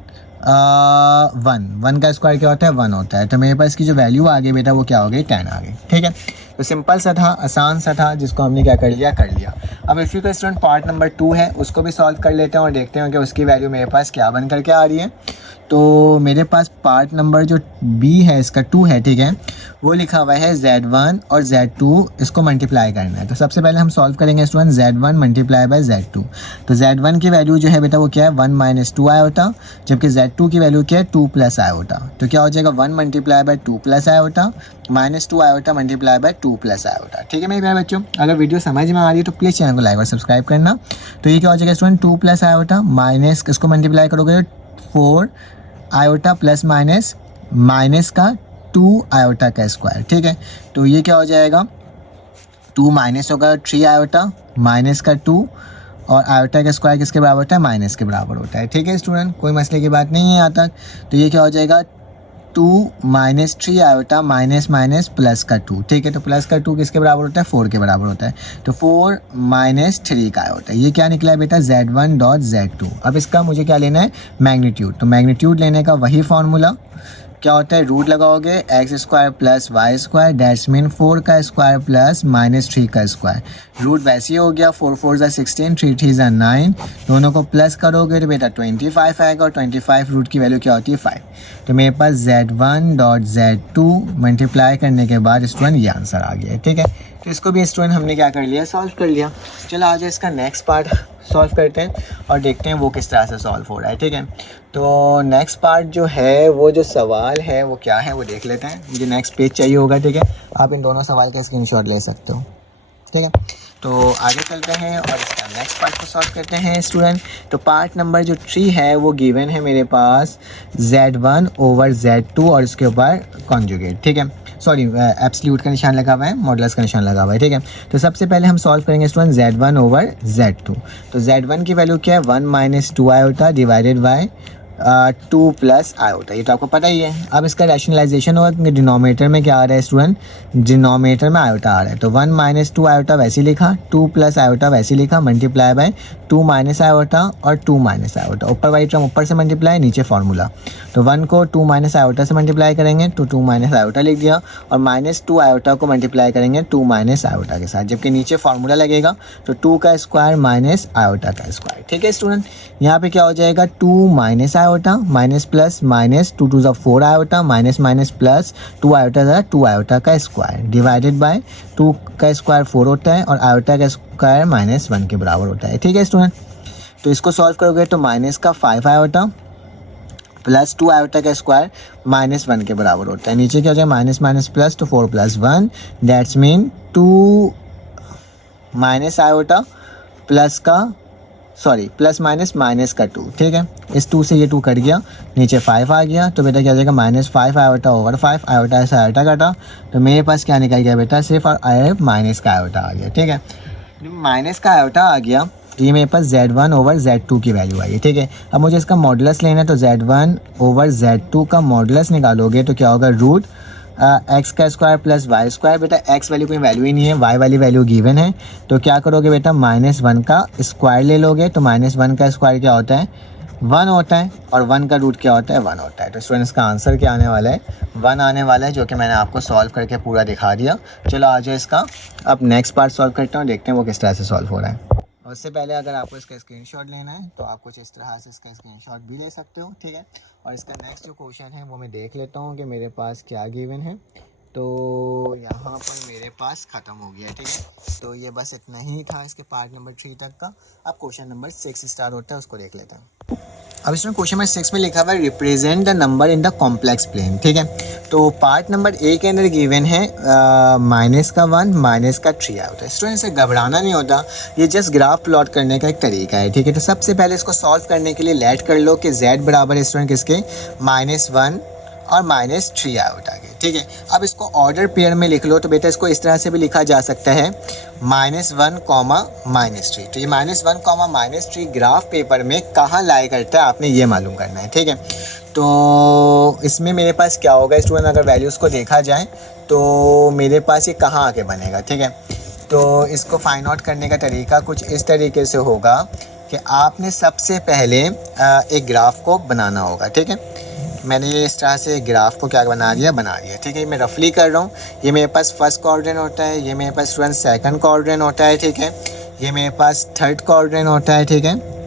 1 का स्क्वायर क्या होता है 1 होता है। तो मेरे पास इसकी जो वैल्यू आ गई बेटा वो क्या हो गई 10 आ गई। ठीक है, तो सिंपल सा था, आसान सा था, जिसको हमने क्या कर लिया। अब इसी का स्टूडेंट पार्ट नंबर 2 है, उसको भी सॉल्व कर लेते हैं और देखते हैं कि उसकी वैल्यू मेरे पास क्या बन करके आ रही है। तो मेरे पास पार्ट नंबर जो बी है इसका 2 है। ठीक है, वो लिखा हुआ है Z1 और Z2 इसको मल्टीप्लाई करना है। तो सबसे पहले हम सॉल्व करेंगे स्टूडेंट Z1 × Z2। तो Z1 की वैल्यू जो है बेटा वो क्या है 1 - 2 आयोटा, जबकि Z2 की वैल्यू क्या है 2 + आयोटा। तो क्या हो जाएगा 1 × 2 + आयोटा -2 आयोटा × 2 + आयोटा। ठीक है मेरे प्यारे बच्चों, अगर वीडियो समझ में आ रही है तो प्लीज़ चैनल को लाइक और सब्सक्राइब करना। तो ये क्या हो जाएगा स्टूडेंट 2 + आयोटा माइनस इसको मल्टीप्लाई करोगे 4 आयोटा प्लस माइनस का 2 आयोटा का स्क्वायर। ठीक है, तो ये क्या हो जाएगा 2 माइनस होगा 3 आयोटा माइनस का 2, और आयोटा का स्क्वायर किसके बराबर होता है माइनस के बराबर होता है। ठीक है स्टूडेंट, कोई मसले की बात नहीं है यहाँ तक। तो ये क्या हो जाएगा 2 - 3 आयोटा माइनस प्लस का 2। ठीक है, तो प्लस का 2 किसके बराबर होता है 4 के बराबर होता है। तो 4 - 3 का आयोटा, ये क्या निकला है बेटा Z1.Z2। अब इसका मुझे क्या लेना है मैग्नीट्यूड। तो मैग्नीट्यूड लेने का वही फार्मूला क्या होता है रूट लगाओगे x² + y², डैट्स मीन 4 का स्क्वायर प्लस -3 का स्क्वायर। रूट वैसे ही हो गया 4 4 = 16, 3 3 = 9, दोनों को प्लस करोगे तो बेटा 25 आएगा, और 25 रूट की वैल्यू क्या होती है 5। तो मेरे पास Z1.Z2 मल्टीप्लाई करने के बाद स्टूडेंट ये आंसर आ गया है। ठीक है, तो इसको भी स्टूडेंट हमने क्या कर लिया सॉल्व कर लिया। चलो आज इसका नेक्स्ट पार्ट सॉल्व करते हैं और देखते हैं वो किस तरह से सॉल्व हो रहा है। ठीक है, तो नेक्स्ट पार्ट जो है वो जो सवाल है वो क्या है वो देख लेते हैं। मुझे नेक्स्ट पेज चाहिए होगा। ठीक है, आप इन दोनों सवाल का स्क्रीनशॉट ले सकते हो। ठीक है, तो आगे चलते हैं और इसका नेक्स्ट पार्ट को सॉल्व करते हैं स्टूडेंट। तो पार्ट नंबर जो 3 है वो गिवन है मेरे पास Z1/Z2 और इसके ऊपर कॉन्जुगेट। ठीक है, सॉरी एब्सोल्यूट का निशान लगा हुआ है, मॉडुलस का निशान लगा हुआ है। ठीक है, तो सबसे पहले हम सॉल्व करेंगे स्टूडेंट Z1/Z2। तो Z1 की वैल्यू क्या है 1 - 2 आयोटा डिवाइडेड बाय 2 + आयोटा, ये तो आपको पता ही है। अब इसका रैशनलाइजेशन होगा क्योंकि डिनोमिनेटर में क्या आ रहा है स्टूडेंट डिनोमिनेटर में आयोटा आ रहा है। तो 1 - 2 आयोटा वैसे लिखा, 2 + आयोटा वैसे लिखा, मल्टीप्लाई बाय 2 - आयोटा और 2 - आयोटा। ऊपर वाली टर्म ऊपर से मल्टीप्लाई, नीचे फार्मूला। तो 1 को 2 - आयोटा से मल्टीप्लाई करेंगे तो 2 - आयोटा लिख दिया, और -2 आयोटा को मल्टीप्लाई करेंगे 2 - आयोटा के साथ, जबकि नीचे फार्मूला लगेगा तो 2 का स्क्वायर माइनस आयोटा का स्क्वायर। ठीक है स्टूडेंट, यहाँ पे क्या हो जाएगा 2 - iota minus plus minus 2 2 = 4 iota minus minus plus 2 iota 2 iota का स्क्वायर डिवाइडेड बाय 2 का स्क्वायर 4 होता है और आयोटा का स्क्वायर -1 के बराबर होता है। ठीक है स्टूडेंट, तो इसको सॉल्व करोगे तो माइनस का 5 आयोटा प्लस 2 आयोटा का स्क्वायर -1 के बराबर होता है। नीचे क्या हो जाएगा माइनस माइनस प्लस तो 4 + 1, दैट्स मीन 2 - आयोटा प्लस का प्लस माइनस का 2। ठीक है, इस 2 से ये 2 कट गया, नीचे 5 आ गया, तो बेटा क्या हो जाएगा -5 आयोटा ओवर 5, आयोटा से आयोटा काटा, तो मेरे पास क्या निकल गया बेटा सिर्फ और माइनस का आयोटा आ गया। ठीक है, माइनस का आयोटा आ गया तो ये मेरे पास Z1/Z2 की वैल्यू आई है, ठीक है। अब मुझे इसका मॉडुलस लेना है, तो Z1/Z2 का मॉडुलस निकालोगे तो क्या होगा, रूट एक्स का स्क्वायर प्लस वाई स्क्वायर। बेटा एक्स वाली कोई वैल्यू ही नहीं है, वाई वाली वैल्यू गिवन है, तो क्या करोगे बेटा, -1 का स्क्वायर ले लोगे। तो -1 का स्क्वायर क्या होता है, 1 होता है, और 1 का रूट क्या होता है, 1 होता है। तो स्टूडेंट्स का आंसर क्या आने वाला है, 1 आने वाला है, जो कि मैंने आपको सॉल्व करके पूरा दिखा दिया। चलो आ जाओ इसका अब नेक्स्ट पार्ट सॉल्व करते हैं, देखते हैं वो किस तरह से सॉल्व हो रहा है। और उससे पहले अगर आपको इसका स्क्रीनशॉट लेना है तो आप कुछ इस तरह से इसका स्क्रीनशॉट भी ले सकते हो, ठीक है। और इसका नेक्स्ट जो क्वेश्चन है वो मैं देख लेता हूँ कि मेरे पास क्या गिवन है। तो यहाँ पर मेरे पास ख़त्म हो गया, ठीक है। तो ये बस इतना ही था इसके पार्ट नंबर 3 तक का। अब क्वेश्चन नंबर 6 स्टार्ट होता है, उसको देख लेते हैं। अब इसमें क्वेश्चन नंबर 6 में लिखा हुआ है represent the number in the complex plane, ठीक है। तो पार्ट नंबर ए के अंदर गिवन है -1 -3 होता है। स्टूडेंट से घबराना नहीं होता, ये जस्ट ग्राफ प्लॉट करने का एक तरीका है, ठीक है। तो सबसे पहले इसको सॉल्व करने के लिए लेट कर लो कि z बराबर है स्टूडेंट किसके, -1 और -3 आयोटा के, ठीक है। अब इसको ऑर्डर पेयर में लिख लो, तो बेटा इसको इस तरह से भी लिखा जा सकता है -1, -3। तो ये -1, -3 ग्राफ पेपर में कहाँ लाई करता है आपने ये मालूम करना है, ठीक है। तो इसमें मेरे पास क्या होगा स्टूडेंट, अगर वैल्यूज़ को देखा जाए तो मेरे पास ये कहाँ आके बनेगा, ठीक है। तो इसको फाइंड आउट करने का तरीका कुछ इस तरीके से होगा कि आपने सबसे पहले एक ग्राफ को बनाना होगा, ठीक है। मैंने ये इस तरह से ग्राफ को क्या बना दिया, ठीक है। मैं रफली कर रहा हूँ, ये मेरे पास फर्स्ट क्वाड्रेंट होता है, ये मेरे पास स्टूडेंट सेकंड क्वाड्रेंट होता है, ठीक है। ये मेरे पास थर्ड क्वाड्रेंट होता है, ठीक है।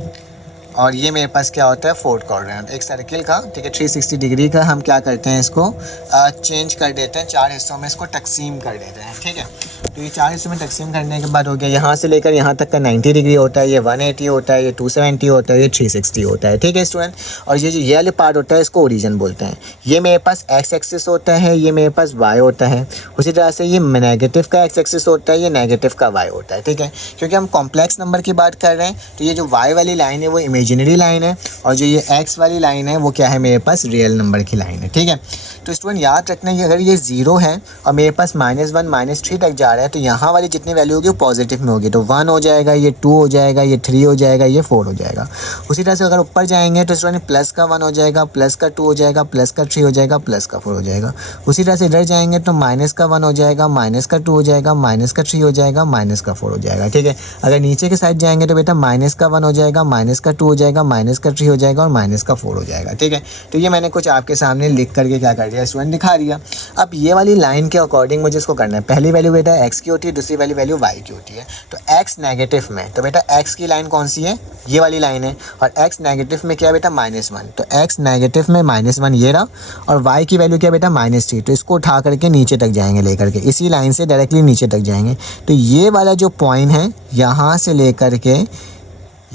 और ये मेरे पास क्या होता है, फोर्थ क्वाड्रेंट। एक सर्किल का, ठीक है, 360 डिग्री का हम क्या करते हैं, इसको चेंज कर देते हैं, 4 हिस्सों में इसको तकसीम कर देते हैं, ठीक है। तो ये 4 हिस्सों में तकसीम करने के बाद हो गया, यहाँ से लेकर यहाँ तक का 90 डिग्री होता है, ये 180 होता है, ये 270 होता है, ये 360 होता है, ठीक है स्टूडेंट। और ये जो ये वाले पार्ट होता है इसको ओरिजिन बोलते हैं। ये मेरे पास एक्स एक्सिस होता है, ये मेरे पास वाई होता है। उसी तरह से ये नेगेटिव का एक्स एक्सिस होता है, ये नेगेटिव का वाई होता है, ठीक है। क्योंकि हम कॉम्प्लेक्स नंबर की बात कर रहे हैं, तो ये जो वाई वाली लाइन है वो इमेजिनरी लाइन है, और जो ये एक्स वाली लाइन है वो क्या है, मेरे पास रियल नंबर की लाइन है, ठीक है। तो स्टूडेंट याद रखना कि अगर ये 0 है और मेरे पास -1 -3 तक जा रहा है, तो यहाँ वाली जितनी वैल्यू होगी वो पॉजिटिव में होगी। तो 1 हो जाएगा, ये 2 हो जाएगा, ये 3 हो जाएगा, ये 4 हो जाएगा। उसी तरह से अगर ऊपर जाएंगे तो स्टूडेंट प्लस का 1 हो जाएगा, प्लस का 2 हो जाएगा, प्लस का 3 हो जाएगा, प्लस का 4 हो जाएगा। उसी तरह से इधर जाएंगे तो माइनस का 1 हो जाएगा, माइनस का 2 हो जाएगा, माइनस का 3 हो जाएगा, माइनस का 4 हो जाएगा, ठीक है। अगर नीचे के साइड जाएंगे तो बेटा माइनस का 1 हो जाएगा, माइनस का 2 हो जाएगा, माइनस का 3 हो जाएगा और माइनस का 4 हो जाएगा, ठीक है। तो ये मैंने कुछ आपके सामने लिख करके क्या कर दिया स्टूडेंट, दिखा दिया। अब ये वाली लाइन के अकॉर्डिंग मुझे इसको करना है। पहली वैल्यू बेटा एक्स की होती है, दूसरी वाली वैल्यू वाई की होती है। तो एक्स नेगेटिव में, तो बेटा एक्स की लाइन कौन सी है, ये वाली लाइन है। और एक्स नेगेटिव में क्या है बेटा, -1। तो एक्स नेगेटिव में -1 ये रहा, और वाई की वैल्यू क्या बेटा, -3। तो इसको उठा करके नीचे तक जाएंगे लेकर के, इसी लाइन से डायरेक्टली नीचे तक जाएंगे। तो ये वाला जो पॉइंट है यहाँ से लेकर के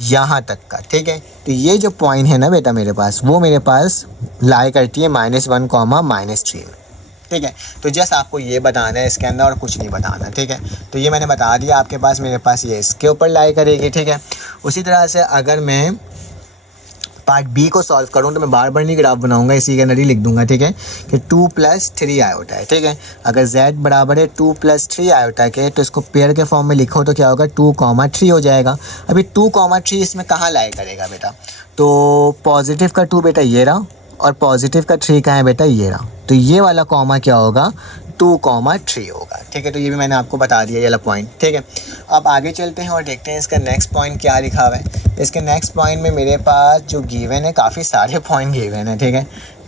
यहाँ तक का, ठीक है। तो ये जो पॉइंट है ना बेटा मेरे पास, वो मेरे पास लाई करती है -1, -3 में, ठीक है। तो जस्ट आपको ये बताना है इसके अंदर, और कुछ नहीं बताना, ठीक है। तो ये मैंने बता दिया आपके पास, मेरे पास ये इसके ऊपर लाई करेगी, ठीक है। उसी तरह से अगर मैं पार्ट बी को सॉल्व करूँ तो मैं बार बार नहीं ग्राफ बनाऊंगा, इसी के अंदर ही लिख दूंगा, ठीक है, कि 2 + 3 आयोटा है, ठीक है। अगर z बराबर है 2 + 3 आयोटा के, तो इसको पेयर के फॉर्म में लिखो तो क्या होगा, 2, 3 हो जाएगा। अभी 2, 3 इसमें कहाँ लाई करेगा बेटा, तो पॉजिटिव का 2 बेटा ये रहा, और पॉजिटिव का 3 कहाँ है बेटा, ये रहा। तो ये वाला कॉमा क्या होगा, 2, 3 होगा, ठीक है। तो ये भी मैंने आपको बता दिया ये वाला पॉइंट, ठीक है। अब आगे चलते हैं और देखते हैं इसका नेक्स्ट पॉइंट क्या लिखा हुआ है। इसके नेक्स्ट पॉइंट में मेरे पास जो गिवन है, काफ़ी सारे पॉइंट गिवन है, ठीक है।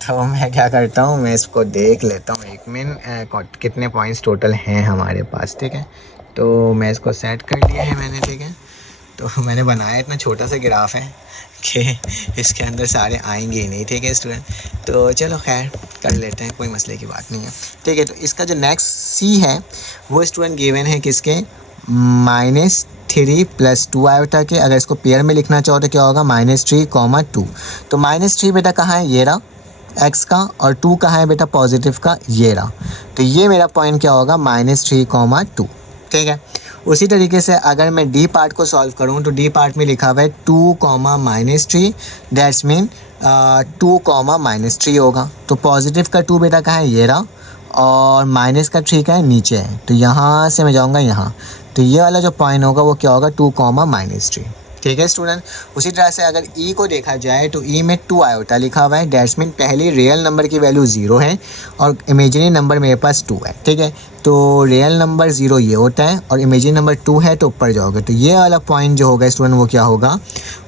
तो मैं क्या करता हूँ, मैं इसको देख लेता हूँ एक मिनट, कितने पॉइंट्स टोटल हैं हमारे पास, ठीक है। तो मैं इसको सेट कर लिया है मैंने, ठीक है। तो मैंने बनाया इतना छोटा सा ग्राफ है कि इसके अंदर सारे आएंगे ही नहीं, ठीक है स्टूडेंट। तो चलो खैर कर लेते हैं, कोई मसले की बात नहीं है, ठीक है। तो इसका जो नेक्स्ट सी है वो स्टूडेंट गिवन है किसके, -3 + 2 आयोटा के। अगर इसको पेयर में लिखना चाहो तो क्या होगा, -3, 2। तो -3 बेटा कहाँ है, ये रहा एक्स का, और 2 कहाँ है बेटा, पॉजिटिव का, ये रहा। तो ये मेरा पॉइंट क्या होगा, -3, 2, ठीक है। उसी तरीके से अगर मैं डी पार्ट को सॉल्व करूं तो डी पार्ट में लिखा हुआ है 2, -3, दैट्स मीन 2, -3 होगा। तो पॉजिटिव का 2 बेटा कहाँ है, ये रहा, और माइनस का 3 का है, नीचे है। तो यहाँ से मैं जाऊँगा यहाँ, तो ये वाला जो पॉइंट होगा वो क्या होगा, 2, -3, ठीक है स्टूडेंट। उसी तरह से अगर ई को देखा जाए तो ई में 2 आयोटा लिखा हुआ है, दैट्स मीन पहले रियल नंबर की वैल्यू 0 है और इमेजिनरी नंबर मेरे पास 2 है। ठीक है, तो रियल नंबर 0 ये होता है और इमेजिनरी नंबर 2 है तो ऊपर जाओगे तो ये वाला पॉइंट जो होगा स्टूडेंट वो क्या होगा,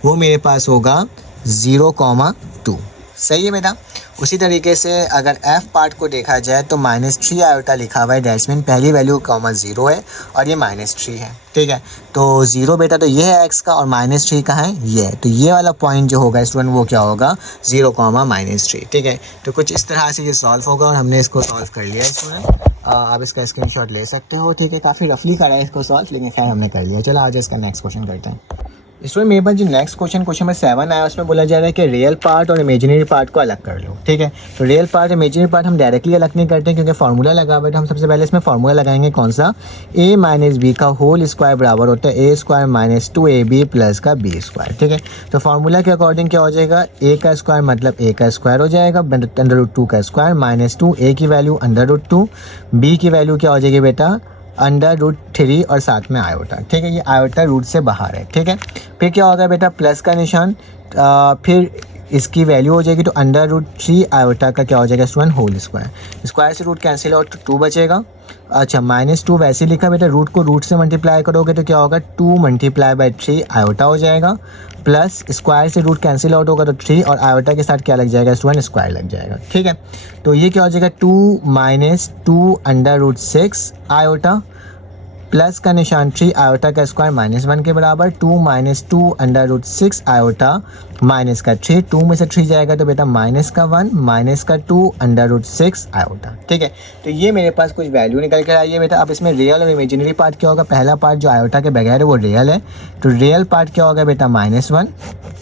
वो मेरे पास होगा 0,2। सही है बेटा। उसी तरीके से अगर एफ पार्ट को देखा जाए तो -3 आयोटा लिखा हुआ है, दैट्स मीन पहली वैल्यू (0) है और ये -3 है। ठीक है, तो 0 बेटा तो ये है x का और -3 कहाँ है, ये है। तो ये वाला पॉइंट जो होगा स्टूडेंट वो क्या होगा, 0,-3। ठीक है, तो कुछ इस तरह से ये सॉल्व होगा और हमने इसको सॉल्व कर लिया है स्टूडेंट। आप इसका स्क्रीनशॉट ले सकते हो। ठीक है, काफ़ी रफली करा है इसको सॉल्व, लेकिन खैर हमने कर लिया। चलो आज इसका नेक्स्ट क्वेश्चन करते हैं। इसमें मेरे पास जो नेक्स्ट क्वेश्चन नंबर 7 आया उसमें बोला जा रहा है कि रियल पार्ट और इमेजिनरी पार्ट को अलग कर लो। ठीक है, तो रियल पार्ट इमेजिनरी पार्ट हम डायरेक्टली अलग नहीं करते क्योंकि फार्मूला लगा हुआ है। तो हम सबसे पहले इसमें फार्मूला लगाएंगे कौन सा, a माइनस बी का होल स्क्वायर बराबर होता है a square minus 2ab plus का b स्क्वायर। ठीक है, तो फार्मूला के अकॉर्डिंग क्या हो जाएगा, a का स्क्वायर मतलब a का स्क्वायर हो जाएगा, √2 का स्क्वायर माइनस 2, a की वैल्यू √2, b की वैल्यू क्या हो जाएगी बेटा √3 और साथ में आयोटा। ठीक है, ये आयोटा रूट से बाहर है। ठीक है, फिर क्या होगा बेटा प्लस का निशान, फिर इसकी वैल्यू हो जाएगी तो √3 आयोटा का क्या हो जाएगा स्टूडेंट होल स्क्वायर। स्क्वायर से रूट कैंसिल आउट तो 2 बचेगा। अच्छा -2 वैसे लिखा बेटा, रूट को रूट से मल्टीप्लाई करोगे तो क्या होगा 2 × 3 आयोटा हो जाएगा, प्लस स्क्वायर से रूट कैंसिल आउट होगा तो 3 और आयोटा के साथ क्या लग जाएगा स्टूडेंट, स्क्वायर लग जाएगा। ठीक है, तो ये क्या हो जाएगा 2 - 2 √6 आयोटा प्लस का निशान 3 आयोटा का स्क्वायर -1 के बराबर, 2 - 2 √6 आयोटा माइनस का 3, 2 में से 3 जाएगा तो बेटा -1 माइनस का 2 √6 आयोटा। ठीक है, तो ये मेरे पास कुछ वैल्यू निकल कर आई है बेटा। अब इसमें रियल और इमेजिनरी पार्ट क्या होगा, पहला पार्ट जो आयोटा के बगैर है वो रियल है, तो रियल पार्ट क्या होगा बेटा -1।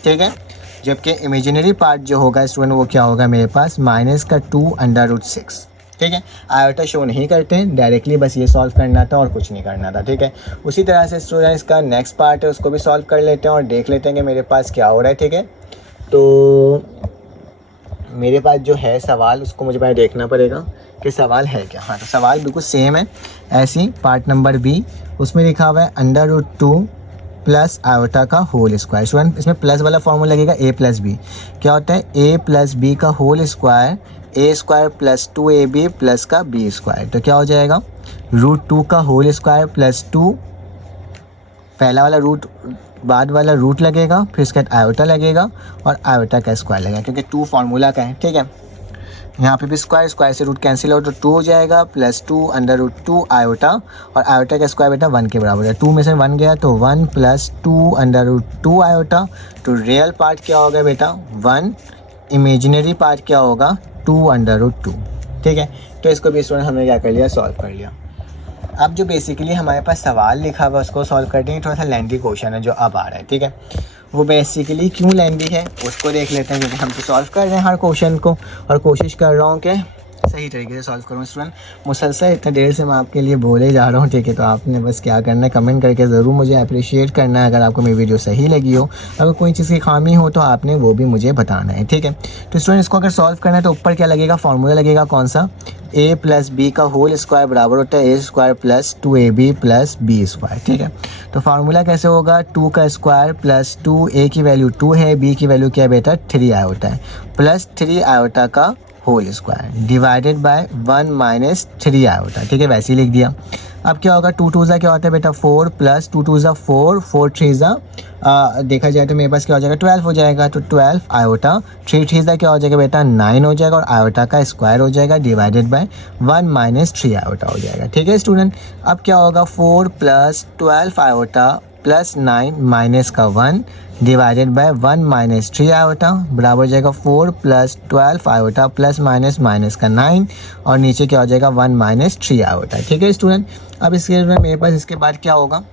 ठीक है, जबकि इमेजिनरी पार्ट जो होगा स्टूडेंट वो क्या होगा मेरे पास -2 √6। ठीक है, आयोटा शो नहीं करते, डायरेक्टली बस ये सॉल्व करना था और कुछ नहीं करना था। ठीक है, उसी तरह से स्टूडेंट्स का नेक्स्ट पार्ट है उसको भी सॉल्व कर लेते हैं और देख लेते हैं कि मेरे पास क्या हो रहा है। ठीक है, तो मेरे पास जो है सवाल उसको मुझे पहले देखना पड़ेगा कि सवाल है क्या। हाँ, तो सवाल बिल्कुल सेम है ऐसी। पार्ट नंबर बी उसमें लिखा हुआ है √2 प्लस आयोटा का होल स्क्वायर। स्टूडेंट इसमें प्लस वाला फॉर्मूला लगेगा a + b, क्या होता है a + b का whole square a square plus 2ab plus का b स्क्वायर। तो क्या हो जाएगा √2 का होल स्क्वायर प्लस 2, पहला वाला रूट बाद वाला रूट लगेगा, फिर इसके बाद आयोटा लगेगा और आयोटा का स्क्वायर लगेगा क्योंकि 2 फार्मूला का है। ठीक है, यहाँ पे भी स्क्वायर से रूट कैंसिल आउट तो 2 हो जाएगा, प्लस 2 √2 आयोटा और आयोटा का स्क्वायर बेटा 1 के बराबर है। 2 में से 1 गया तो 1 + 2 √2 आयोटा। तो रियल पार्ट क्या होगा बेटा 1, इमेजिनरी पार्ट क्या होगा 2 √2। ठीक है, तो इसको भी स्टूडेंट हमने क्या कर लिया, सॉल्व कर लिया। अब जो बेसिकली हमारे पास सवाल लिखा हुआ है उसको सॉल्व करते हैं। थोड़ा सा लेंथी क्वेश्चन है जो अब आ रहा है। ठीक है, वो बेसिकली क्यों लेंथी है उसको देख लेते हैं, क्योंकि हम तो सॉल्व कर रहे हैं हर क्वेश्चन को और कोशिश कर रहा हूँ कि सही तरीके से सॉल्व करूँ। स्टूडेंट मुसलसल इतने देर से मैं आपके लिए बोले जा रहा हूँ। ठीक है, तो आपने बस क्या करना है, कमेंट करके ज़रूर मुझे अप्रिशिएट करना है अगर आपको मेरी वीडियो सही लगी हो। अगर कोई चीज़ की खामी हो तो आपने वो भी मुझे बताना है। ठीक है, तो स्टूडेंट इसको अगर सॉल्व करना है तो ऊपर क्या लगेगा, फार्मूला लगेगा कौन सा, a + b का होल स्क्वायर बराबर होता है a square plus 2ab plus b square. ठीक है, तो फार्मूला कैसे होगा, 2 का स्क्वायर प्लस 2, a की वैल्यू 2 है, b की वैल्यू क्या है बेटा 3 आयोटा है, प्लस 3 आयोटा का whole square divided by 1 - 3 iota. ठीक है, वैसे ही लिख दिया। अब क्या होगा 2 2 क्या होता है बेटा 4 प्लस 2 2 4, 4 3 देखा जाए तो मेरे पास क्या हो जाएगा 12 हो जाएगा। तो 12 आयोटा, 3 3 क्या हो जाएगा बेटा 9 हो जाएगा और आयोटा का स्क्वायर हो जाएगा डिवाइडेड बाय 1 - 3 आयोटा हो जाएगा। ठीक है स्टूडेंट, अब क्या होगा 4 + 12 आयोटा प्लस 9 माइनस का 1 डिवाइडेड बाय 1 - 3 आयोटा बराबर हो जाएगा 4 + 12 आयोटा प्लस माइनस का 9 और नीचे क्या हो जाएगा 1 - 3 आयोटा। ठीक है स्टूडेंट, अब इसके मेरे पास इसके बाद क्या होगा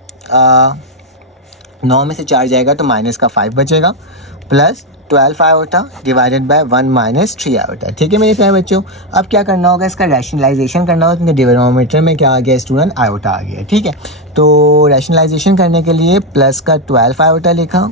9 में से 4 जाएगा तो माइनस का 5 बचेगा plus 12 iota divided by 1 - 3 iota. ठीक है मेरे प्यारे बच्चों, अब क्या करना होगा, इसका रैशनलाइजेशन करना होगा क्योंकि डिनोमिनेटर में क्या आ गया स्टूडेंट आयोटा आ गया। ठीक है, तो रैशनलाइजेशन करने के लिए प्लस का 12 आयोटा लिखा,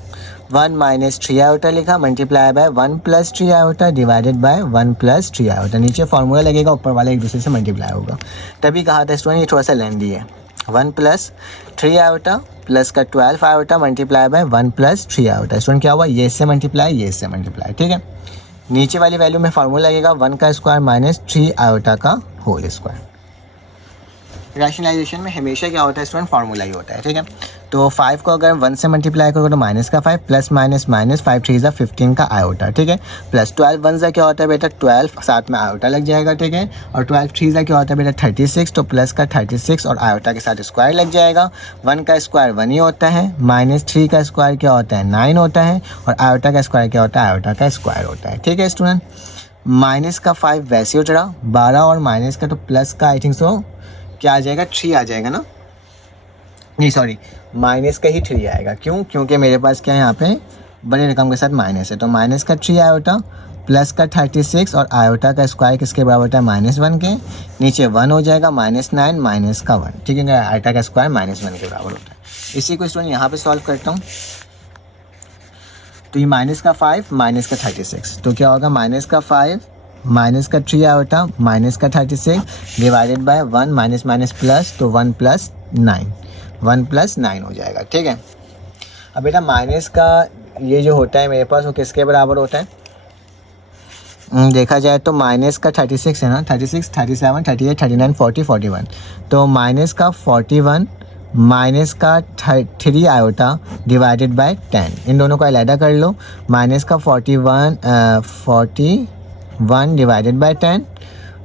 1 - 3 आयोटा लिखा, multiply by 1 + 3 iota divided by 1 + 3 iota. नीचे फार्मूला लगेगा, ऊपर वाला एक दूसरे से मल्टीप्लाई होगा। तभी कहा था स्टूडेंट ये थोड़ा सा लेंदी है। 1 प्लस 3 आयोटा प्लस का 12 iota multiply by 1 plus 3 iota. Student क्या हुआ, ये से मल्टीप्लाई ये से मल्टीप्लाई, ठीक है। नीचे वाली वैल्यू में फार्मूला लगेगा 1 का स्क्वायर माइनस 3 आयोटा का होल स्क्वायर। रैशनलाइजेशन में हमेशा क्या होता है स्टूडेंट, फार्मूला ही होता है, ठीक है। तो 5 को अगर 1 से मल्टीप्लाई करोगे तो माइनस का 5 प्लस माइनस माइनस 5 3 ज़ा 15 का आयोटा, ठीक है। प्लस 12 1 ज़ा क्या होता है बेटा 12, साथ में आयोटा लग जाएगा, ठीक है। और 12 3 ज़ा क्या होता है बेटा 36, तो प्लस का 36 और आयोटा के साथ स्क्वायर लग जाएगा। 1 का स्क्वायर 1 ही होता है, माइनस 3 का स्क्वायर क्या होता है 9 होता है, और आयोटा का स्क्वायर क्या होता है आयोटा का स्क्वायर होता है, ठीक है स्टूडेंट। माइनस का 5 वैसे उतरा 12 और माइनस का तो प्लस का आई थिंक सो क्या आ जाएगा 3 आ जाएगा ना, नहीं सॉरी माइनस का ही 3 आएगा। क्यों, क्योंकि मेरे पास क्या है यहाँ पे बड़े रकम के साथ माइनस है, तो माइनस का 3 आयोटा प्लस का 36 और आयोटा का स्क्वायर किसके बराबर होता है -1 के, नीचे 1 हो जाएगा -9 माइनस का 1, ठीक है। आयोटा का स्क्वायर -1 के बराबर होता है। इसी को स्टूडेंट यहाँ पे सॉल्व करता हूँ, तो ये माइनस का 5 माइनस का 36, तो क्या होगा माइनस का 5 माइनस का 3 आयोटा माइनस का 36 divided by 1 minus minus plus, तो 1 प्लस 9 हो जाएगा, ठीक है। अब बेटा माइनस का ये जो होता है मेरे पास वो किसके बराबर होता है, देखा जाए तो माइनस का 36 है ना, 36 37 38 39 40 41, तो माइनस का 41 माइनस का 3 आयोटा डिवाइडेड बाय 10, इन दोनों को अलग कर लो। माइनस का 41 डिवाइडेड बाय 10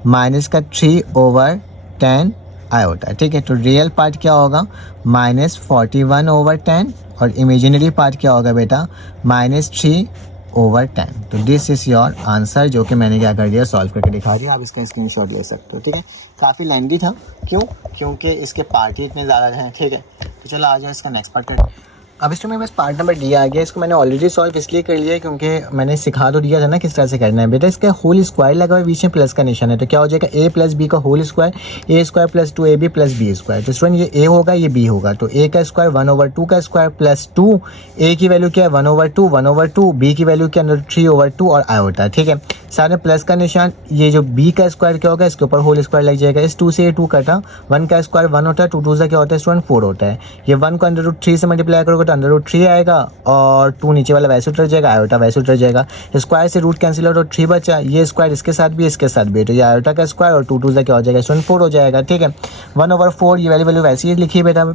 माइनस का 3/10 आयोटा, ठीक है। तो रियल पार्ट क्या होगा -41/10 और इमेजिनरी पार्ट क्या होगा बेटा -3/10। तो दिस इज़ योर आंसर, जो कि मैंने क्या कर दिया सॉल्व करके दिखा दिया। आप इसका स्क्रीनशॉट ले सकते हो, ठीक है। काफ़ी लेंथी था, क्यों, क्योंकि इसके पार्ट ही इतने ज़्यादा हैं, ठीक है। तो चलो आ जाओ इसका नेक्स्ट पार्ट करते हैं। अब इसमें मेरे पास पार्ट नंबर डी आ गया। इसको मैंने ऑलरेडी सॉल्व इसलिए कर लिया है क्योंकि मैंने सिखा तो दिया था ना किस तरह से करना है। बेटा इसका होल स्क्वायर लगा हुआ है, बीच में प्लस का निशान है, तो क्या हो जाएगा a प्लस बी का whole square, a square plus 2ab plus B square. तो स्टूडेंट ये a होगा ये b होगा, तो a का स्क्वायर 1/2 का स्क्वायर प्लस 2, a की वैल्यू क्या है 1/2, b की वैल्यू क्या है 3/2 और आयोटा, ठीक है। साथ में प्लस का निशान, ये जो b का स्क्वायर क्या होगा इसके ऊपर होल स्क्वायर लग जाएगा। इस 2 से ये 2 कटा, 1 का स्क्वायर 1 होता है, 2 2 क्या होता है स्टूडेंट 4 होता है। ये 1 को √3 से मल्टीप्लाई करोगे तो √3 आएगा, और 2 नीचे वाला वैसे उतर जाएगा, आयोटा वैसे उतर जाएगा। स्क्वायर से रूट कैंसिल हो तो 3 बचा, ये स्क्वायर इसके साथ भी इसके साथ भी, तो ये आयोटा का स्क्वायर और 2 2 क्या हो जाएगा स्टूडेंट 4 हो जाएगा, ठीक है। 1/4 ये वैल्यू वैसे ही लिखी बेटा,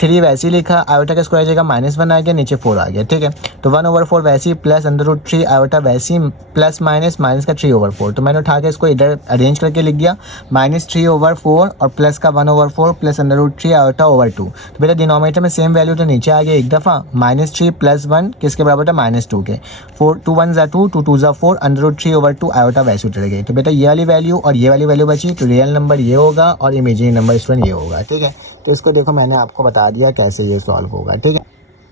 3 वैसे ही लिखा, आयोटा का स्क्वायर जाएगा -1 आ गया, नीचे 4 आ गया, ठीक है। तो 1/4 वैसे ही प्लस √3 आयोटा वैसे ही प्लस माइनस का 3/4, तो मैंने उठा के इसको इधर अरेंज करके लिख दिया -3/4 और प्लस का 1/4 प्लस √3 आयोटा /2। तो बेटा डिनोमिनेटर में सेम वैल्यू तो नीचे आ गया एक दफ़ा, -3 + 1 किसके बराबर था -2 के, 2 1 ज़ा 2 2 2 ज़ा 4 √3/2 आयोटा वैसे उतर गई। तो बेटा ये वाली वैल्यू और ये वाली वैल्यू बची, तो रियल नंबर ये होगा और इमेजिनरी नंबर स्टूडेंट ये होगा, ठीक है। तो इसको देखो मैंने आपको बता दिया कैसे ये सॉल्व होगा, ठीक है।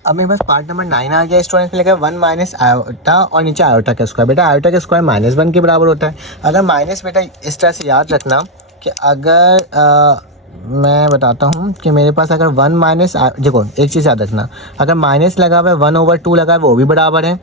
अब मेरे पास पार्ट नंबर 9 आ गया। स्टूडेंट में लिखा 1 माइनस आयोटा और नीचे आयोटा का स्क्वायर। बेटा आयोटा का स्क्वायर -1 के बराबर होता है। अगर माइनस बेटा इस तरह से याद रखना कि अगर मैं बताता हूँ कि मेरे पास अगर 1 माइनस, देखो एक चीज़ याद रखना, अगर माइनस लगा हुआ है 1/2 लगा हुआ है वो भी बराबर है,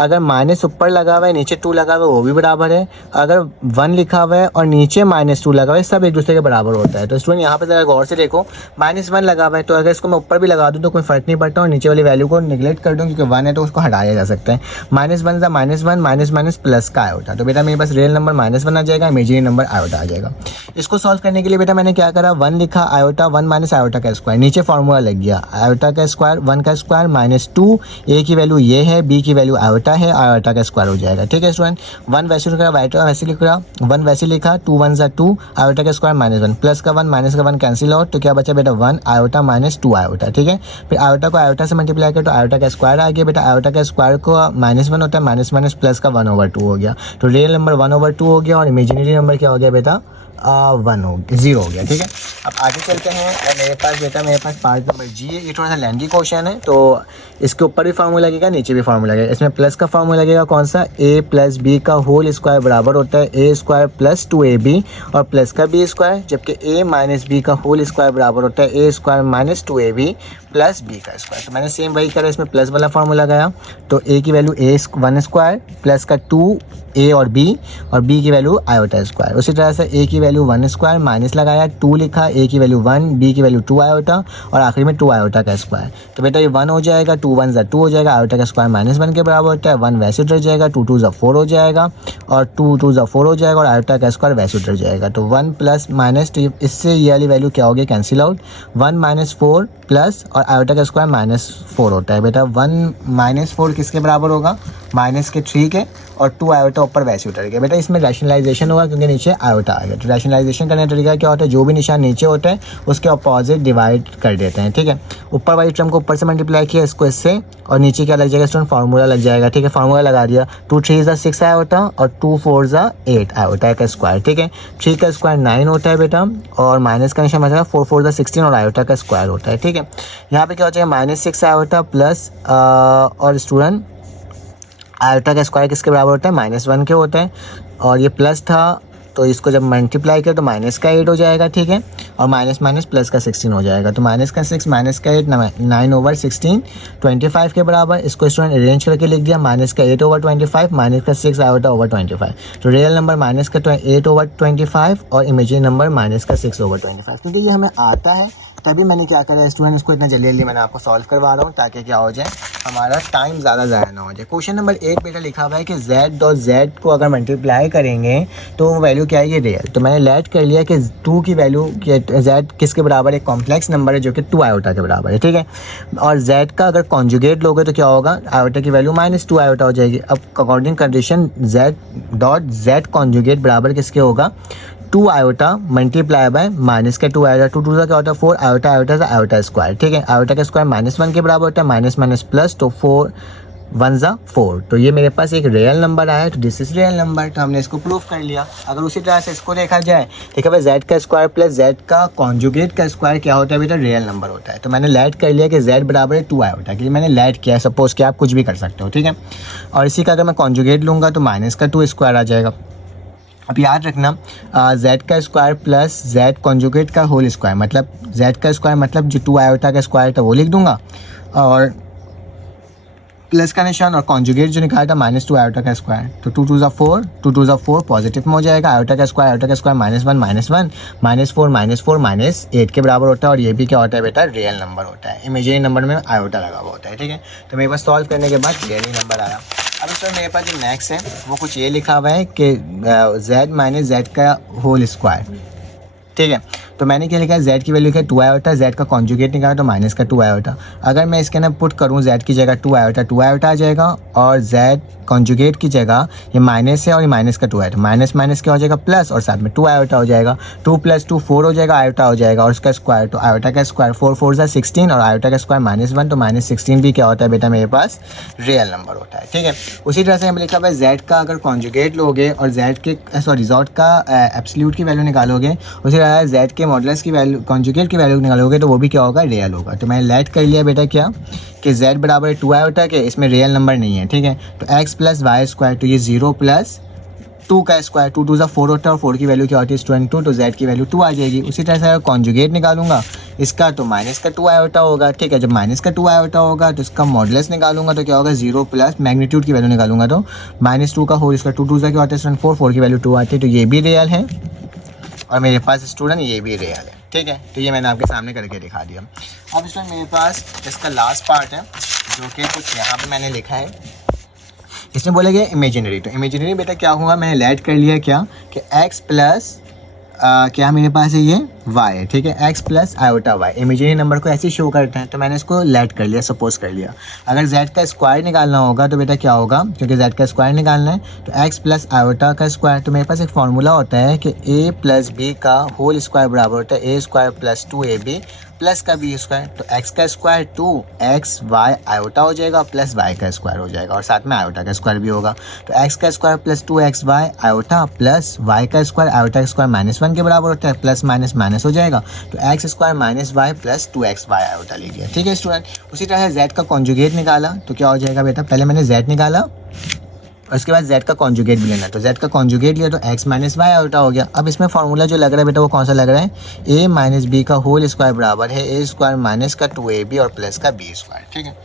अगर माइनस ऊपर लगा हुआ है नीचे 2 लगा हुआ है वो भी बराबर है, अगर 1 लिखा हुआ है और नीचे -2 लगा हुआ है सब एक दूसरे के बराबर होता है। तो स्टूडेंट यहाँ पे ज़रा गौर से देखो, -1 लगा हुआ है तो अगर इसको मैं ऊपर भी लगा दूँ तो कोई फ़र्क नहीं पड़ता, और नीचे वाली वैल्यू को निगलेक्ट कर दूँ क्योंकि 1 है तो उसको हटाया जा सकता है। -1 ज़ा -1 माइनस प्लस का आयोटा, तो बेटा मेरे पास रियल नंबर -1 आ जाएगा, इमेजिनरी नंबर आयोटा आ जाएगा। इसको सॉल्व करने के लिए बेटा मैंने क्या करा, 1 लिखा आयोटा 1 माइनस आयोटा का स्क्वायर, नीचे फार्मूला लग गया आयोटा का स्क्वायर 1 का स्क्वायर -2, a की वैल्यू ये है, b की वैल्यू आयोटा है, आयोटा का स्क्वायर हो जाएगा, ठीक है स्टूडेंट। 1 वैसे लिखा, आयोटा वैसे लिख रहा, 1 वैसे लिखा, 2 1 ज़ा 2 आयोटा का स्क्वायर -1 प्लस का 1 माइनस का 1 कैंसिल आउट, तो क्या बचा बेटा 1 आयोटा -2 आयोटा, ठीक है। फिर आयोटा को आयोटा से मल्टीप्लाई कर तो आयोटा का स्क्वायर आ गया। बेटा आयोटा का स्क्वायर को -1 होता है, माइनस प्लस का 1/2 हो गया, तो रियल नंबर 1/2 हो गया और इमेजिनरी नंबर क्या हो गया बेटा 0 हो गया, ठीक है। अब आगे चलते हैं। और मेरे पास पार्ट नंबर जी है, ये थोड़ा सा लेंथी क्वेश्चन है, तो इसके ऊपर भी फार्मूला लगेगा नीचे भी फार्मूला लगेगा। इसमें प्लस का फार्मूला लगेगा कौन सा, a प्लस बी का होल स्क्वायर बराबर होता है a स्क्वायर प्लस 2ab और प्लस का b स्क्वायर, जबकि a माइनस बी का होल स्क्वायर बराबर होता है a square minus 2ab plus B का स्क्वायर। तो मैंने सेम वही करा, इसमें प्लस वाला फार्मूला गया, तो ए की वैल्यू ए 1 स्क्वायर प्लस का 2 ए और बी की वैल्यू आयोटा स्क्वायर। उसी तरह से ए की वैल्यू 1 स्क्वायर माइनस लगाया, 2 लिखा, ए की वैल्यू 1, बी की वैल्यू 2 आयोटा और आखिरी में 2 आयोटा का स्क्वायर। तो बेटा ये 1 हो जाएगा, 2 1 2 हो जाएगा, आयोटा का स्क्वायर -1 के बराबर होता है, 1 वैसे उतर जाएगा, 2 2 4 हो जाएगा और 2 2 4 हो जाएगा और आयोटा का स्क्वायर वैसे उतर जाएगा। तो 1 प्लस माइनस, तो इससे ये वाली वैल्यू क्या होगी, कैंसिल आउट, 1 4 प्लस और आयोटा का स्क्वायर -4 होता है। बेटा 1 4 किसके बराबर होगा, -3 के और 2 आयोटा ऊपर वैसे उतर गया। बेटा इसमें रैशनलाइजेशन होगा क्योंकि नीचे आयोटा आ गया। तो रैशनलाइजेशन करने का तरीका क्या होता है, जो भी निशान नीचे होता है उसके अपोजिट डिवाइड कर देते हैं, ठीक है। ऊपर वाली टर्म को ऊपर से मल्टीप्लाई किया, इसको इससे, और नीचे क्या लग जाएगा स्टूडेंट, फार्मूला लग जाएगा, ठीक है। फार्मूला लगा दिया, 2 3 6 आयोटा और 2 4 8 आयोटा का स्क्वायर, ठीक है। 3 का स्क्वायर 9 होता है बेटा और माइनस का निशान बचेगा, 4 4 16 और आयोटा का स्क्वायर होता है, ठीक है। यहाँ पे क्या हो जाएगा, -6 आयोटा प्लस और स्टूडेंट आयोटा का स्क्वायर किसके बराबर होता है, -1 के होता है और ये प्लस था तो इसको जब मल्टीप्लाई किया तो माइनस का 8 हो जाएगा, ठीक है। और माइनस माइनस प्लस का 16 हो जाएगा, तो -6 -8 9/16 25 के बराबर। इसको स्टूडेंट अरेंज करके लिख दिया, -8/25 -6 आयोटा/25। तो रियल नंबर -8/25 और इमेजिनरी नंबर -6/25। क्योंकि ये हमें आता है तभी मैंने क्या करा स्टूडेंट, इसको इतना जल्दी मैंने आपको सॉल्व करवा रहा हूँ ताकि क्या हो जाए, हमारा टाइम ज़्यादा ज़ाया ना हो जाए। क्वेश्चन नंबर 1 बेटा लिखा हुआ है कि z को अगर मल्टीप्लाई करेंगे तो वैल्यू क्या है, ये रियल। तो मैंने लेट कर लिया कि 2 की वैल्यू z किसके बराबर है, कॉम्प्लेक्स नंबर है जो कि 2 आयोटा के बराबर है, ठीक है। और z का अगर कॉन्जुगेट लोगे तो क्या होगा, आयोटा की वैल्यू -2 आयोटा हो जाएगी। अब अकॉर्डिंग कंडीशन z कॉन्जुगेट बराबर किसके होगा, 2 आयोटा मल्टीप्लाई बाय माइनस का 2 आयोटा, 2 2 का क्या होता है 4 आयोटा, आयोटा से आयोटा स्क्वायर, ठीक है। आयोटा का स्क्वायर -1 के बराबर होता है, माइनस माइनस प्लस, तो 4 1 4। तो ये मेरे पास एक रियल नंबर आया, तो दिस इज रियल नंबर, तो हमने इसको प्रूफ कर लिया। अगर उसी तरह से इसको देखा जाए, देखा भाई z का स्क्वायर प्लस z का कॉन्जुगेट का स्क्वायर क्या होता है बेटा, रियल नंबर होता है। तो मैंने लेट कर लिया कि z बराबर है 2 आयोटा, कि मैंने लेट किया, सपोज कि आप कुछ भी कर सकते हो, ठीक है। और इसी का अगर मैं कॉन्जुगेट लूँगा तो -2 स्क्वायर आ जाएगा। अब याद रखना, z का स्क्वायर प्लस z कॉन्जुगेट का होल स्क्वायर, मतलब z का स्क्वायर मतलब जो 2 आयोटा का स्क्वायर था वो लिख दूंगा और प्लस का निशान, और कॉन्जुगेट जो निकाला था -2 आयोटा का स्क्वायर, तो 2 2 4 4 पॉजिटिव में हो जाएगा। आयोटा का स्क्वायर -1 -4 -8 के बराबर होता है और ये भी क्या होता है बेटा, रियल नंबर होता है। इमेजिनरी नंबर में आयोटा लगा हुआ होता है, ठीक है। तो मेरे पास सॉल्व करने के बाद रियल नंबर आया। अब इसमें मेरे पास जो नेक्स्ट है वो कुछ ये लिखा हुआ है कि z - z का होल स्क्वायर, ठीक है। तो मैंने क्या लिखा है, z की वैल्यू क्या है 2 आयोटा, z का कॉन्जुगेट निकाला तो माइनस का 2 आयोटा। अगर मैं इसके अंदर पुट करूँ z की जगह 2 आयोटा आ जाएगा और z कॉन्जुगेट की जगह ये माइनस है और ये माइनस का 2 आयोटा, माइनस माइनस क्या हो जाएगा प्लस और साथ में 2 आयोटा हो जाएगा, 2 + 2 4 हो जाएगा, आयोटा हो जाएगा और उसका स्क्वायर, तो आयोटा का स्क्वायर 4 4 16 और आयोटा का स्क्वायर -1, तो -16 भी क्या होता है बेटा मेरे पास रियल नंबर होता है, ठीक है। उसी तरह से हमने लिखा है z का अगर कॉन्जुगेट लोगे और z का एब्सोल्यूट की वैल्यू निकालोगे, उसी तरह z के मॉडुलस की वैल्यू कॉन्जुगेट की वैल्यू निकालोगे तो वो भी क्या होगा, रियल होगा। तो मैंने लेट कर लिया बेटा क्या कि z बराबर है 2 आयोटा के, इसमें रियल नंबर नहीं है, ठीक है। तो x + y स्क्वायर, तो ये 0 + 2 का स्क्वायर, 2 2 4 होता है और 4 की वैल्यू क्या होती है 22, तो z की वैल्यू 2 आ जाएगी। उसी तरह से अगर कॉन्जुगेट निकालूंगा इसका तो माइनस का 2 आयोटा होगा, ठीक है। जब माइनस का 2 आयोटा होगा तो इसका मॉडुलस निकालूंगा तो क्या होगा 0 + मैग्नीट्यूड की वैल्यू निकालूंगा तो -2 का होल, इसका 2 2 क्या होता है 4 की वैल्यू 2 आती है, तो ये भी रियल है और मेरे पास स्टूडेंट ये भी रियल है, ठीक है। तो ये मैंने आपके सामने करके दिखा दिया। अब स्टूडेंट मेरे पास इसका लास्ट पार्ट है जो कि कुछ यहाँ पे मैंने लिखा है, इसमें बोला गया इमेजिनरी। तो इमेजिनरी बेटा क्या हुआ, मैंने लेट कर लिया क्या कि x प्लस क्या मेरे पास है ये y है, ठीक है। x + iota y imaginary number को ऐसे शो करते हैं, तो मैंने इसको लेट कर लिया, सपोज कर लिया। अगर z का स्क्वायर निकालना होगा तो बेटा क्या होगा, क्योंकि z का स्क्वायर निकालना है तो x + आयोटा का स्क्वायर, तो मेरे पास एक फार्मूला होता है कि a + b का होल स्क्वायर बराबर होता है a² + 2ab प्लस का b स्क्वायर, तो x का स्क्वायर 2xy आयोटा हो जाएगा प्लस y का स्क्वायर हो जाएगा और साथ में आयोटा का स्क्वायर भी होगा। तो x का square plus 2xy iota plus y का स्क्वायर, आयोटा का स्क्वायर -1 के बराबर होता है, प्लस माइनस माइनस हो जाएगा, तो x² - y plus 2xy iota ले लिया, ठीक है स्टूडेंट। उसी तरह z का कॉन्जुगेट निकाला तो क्या हो जाएगा बेटा, पहले मैंने z निकाला और उसके बाद z का कॉन्जुगेट भी लेना है। तो z का कॉन्जुगेट लिया तो x माइनस वाई उल्टा हो गया। अब इसमें फॉर्मूला जो लग रहा है बेटा वो कौन सा लग रहा है, a माइनस बी का होल स्क्वायर बराबर है a स्क्वायर माइनस का 2ab और प्लस का b स्क्वायर। ठीक है,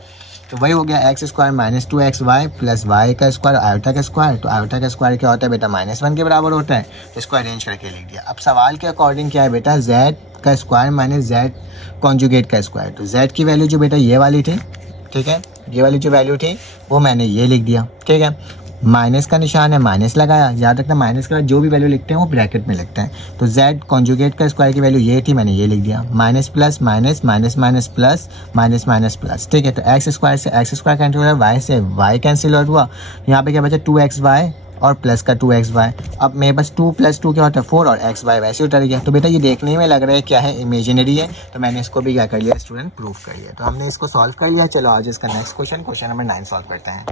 तो वही हो गया X square minus 2xy plus Y का स्क्वायर आयोटा का स्क्वायर। तो आयोटा का स्क्वायर क्या होता है बेटा, -1 के बराबर होता है। तो इसको अरेंज करके लिख दिया। अब सवाल के अकॉर्डिंग क्या है बेटा, z का स्क्वायर माइनस z कॉन्जुगेट का स्क्वायर। तो z की वैल्यू जो बेटा ये वाली थी, ठीक है, ये वाली जो वैल्यू थी वो मैंने ये लिख दिया। ठीक है, माइनस का निशान है, माइनस लगाया। याद रखना माइनस के बाद जो भी वैल्यू लिखते हैं वो ब्रैकेट में लिखते हैं। तो z कॉन्जुगेट का स्क्वायर की वैल्यू ये थी, मैंने ये लिख दिया। Minus plus minus minus minus plus minus minus plus. ठीक है, तो एक्स स्क्वायर से एक्स स्क्वायर कैंसिल हुआ, वाई से वाई कैंसिल आउट हुआ। यहाँ पे क्या बचा, 2xy और प्लस का 2xy। अब मेरे पास 2 + 2 क्या होता है 4 और xy वैसे उतर गया। तो बेटा ये देखने में लग रहा है क्या है, इमेजिनरी है। तो मैंने इसको भी क्या कर लिया स्टूडेंट, प्रूफ कर लिया। तो हमने इसको सॉल्व कर लिया। चलो आज इसका नेक्स्ट क्वेश्चन नंबर 9 सॉल्व करते हैं।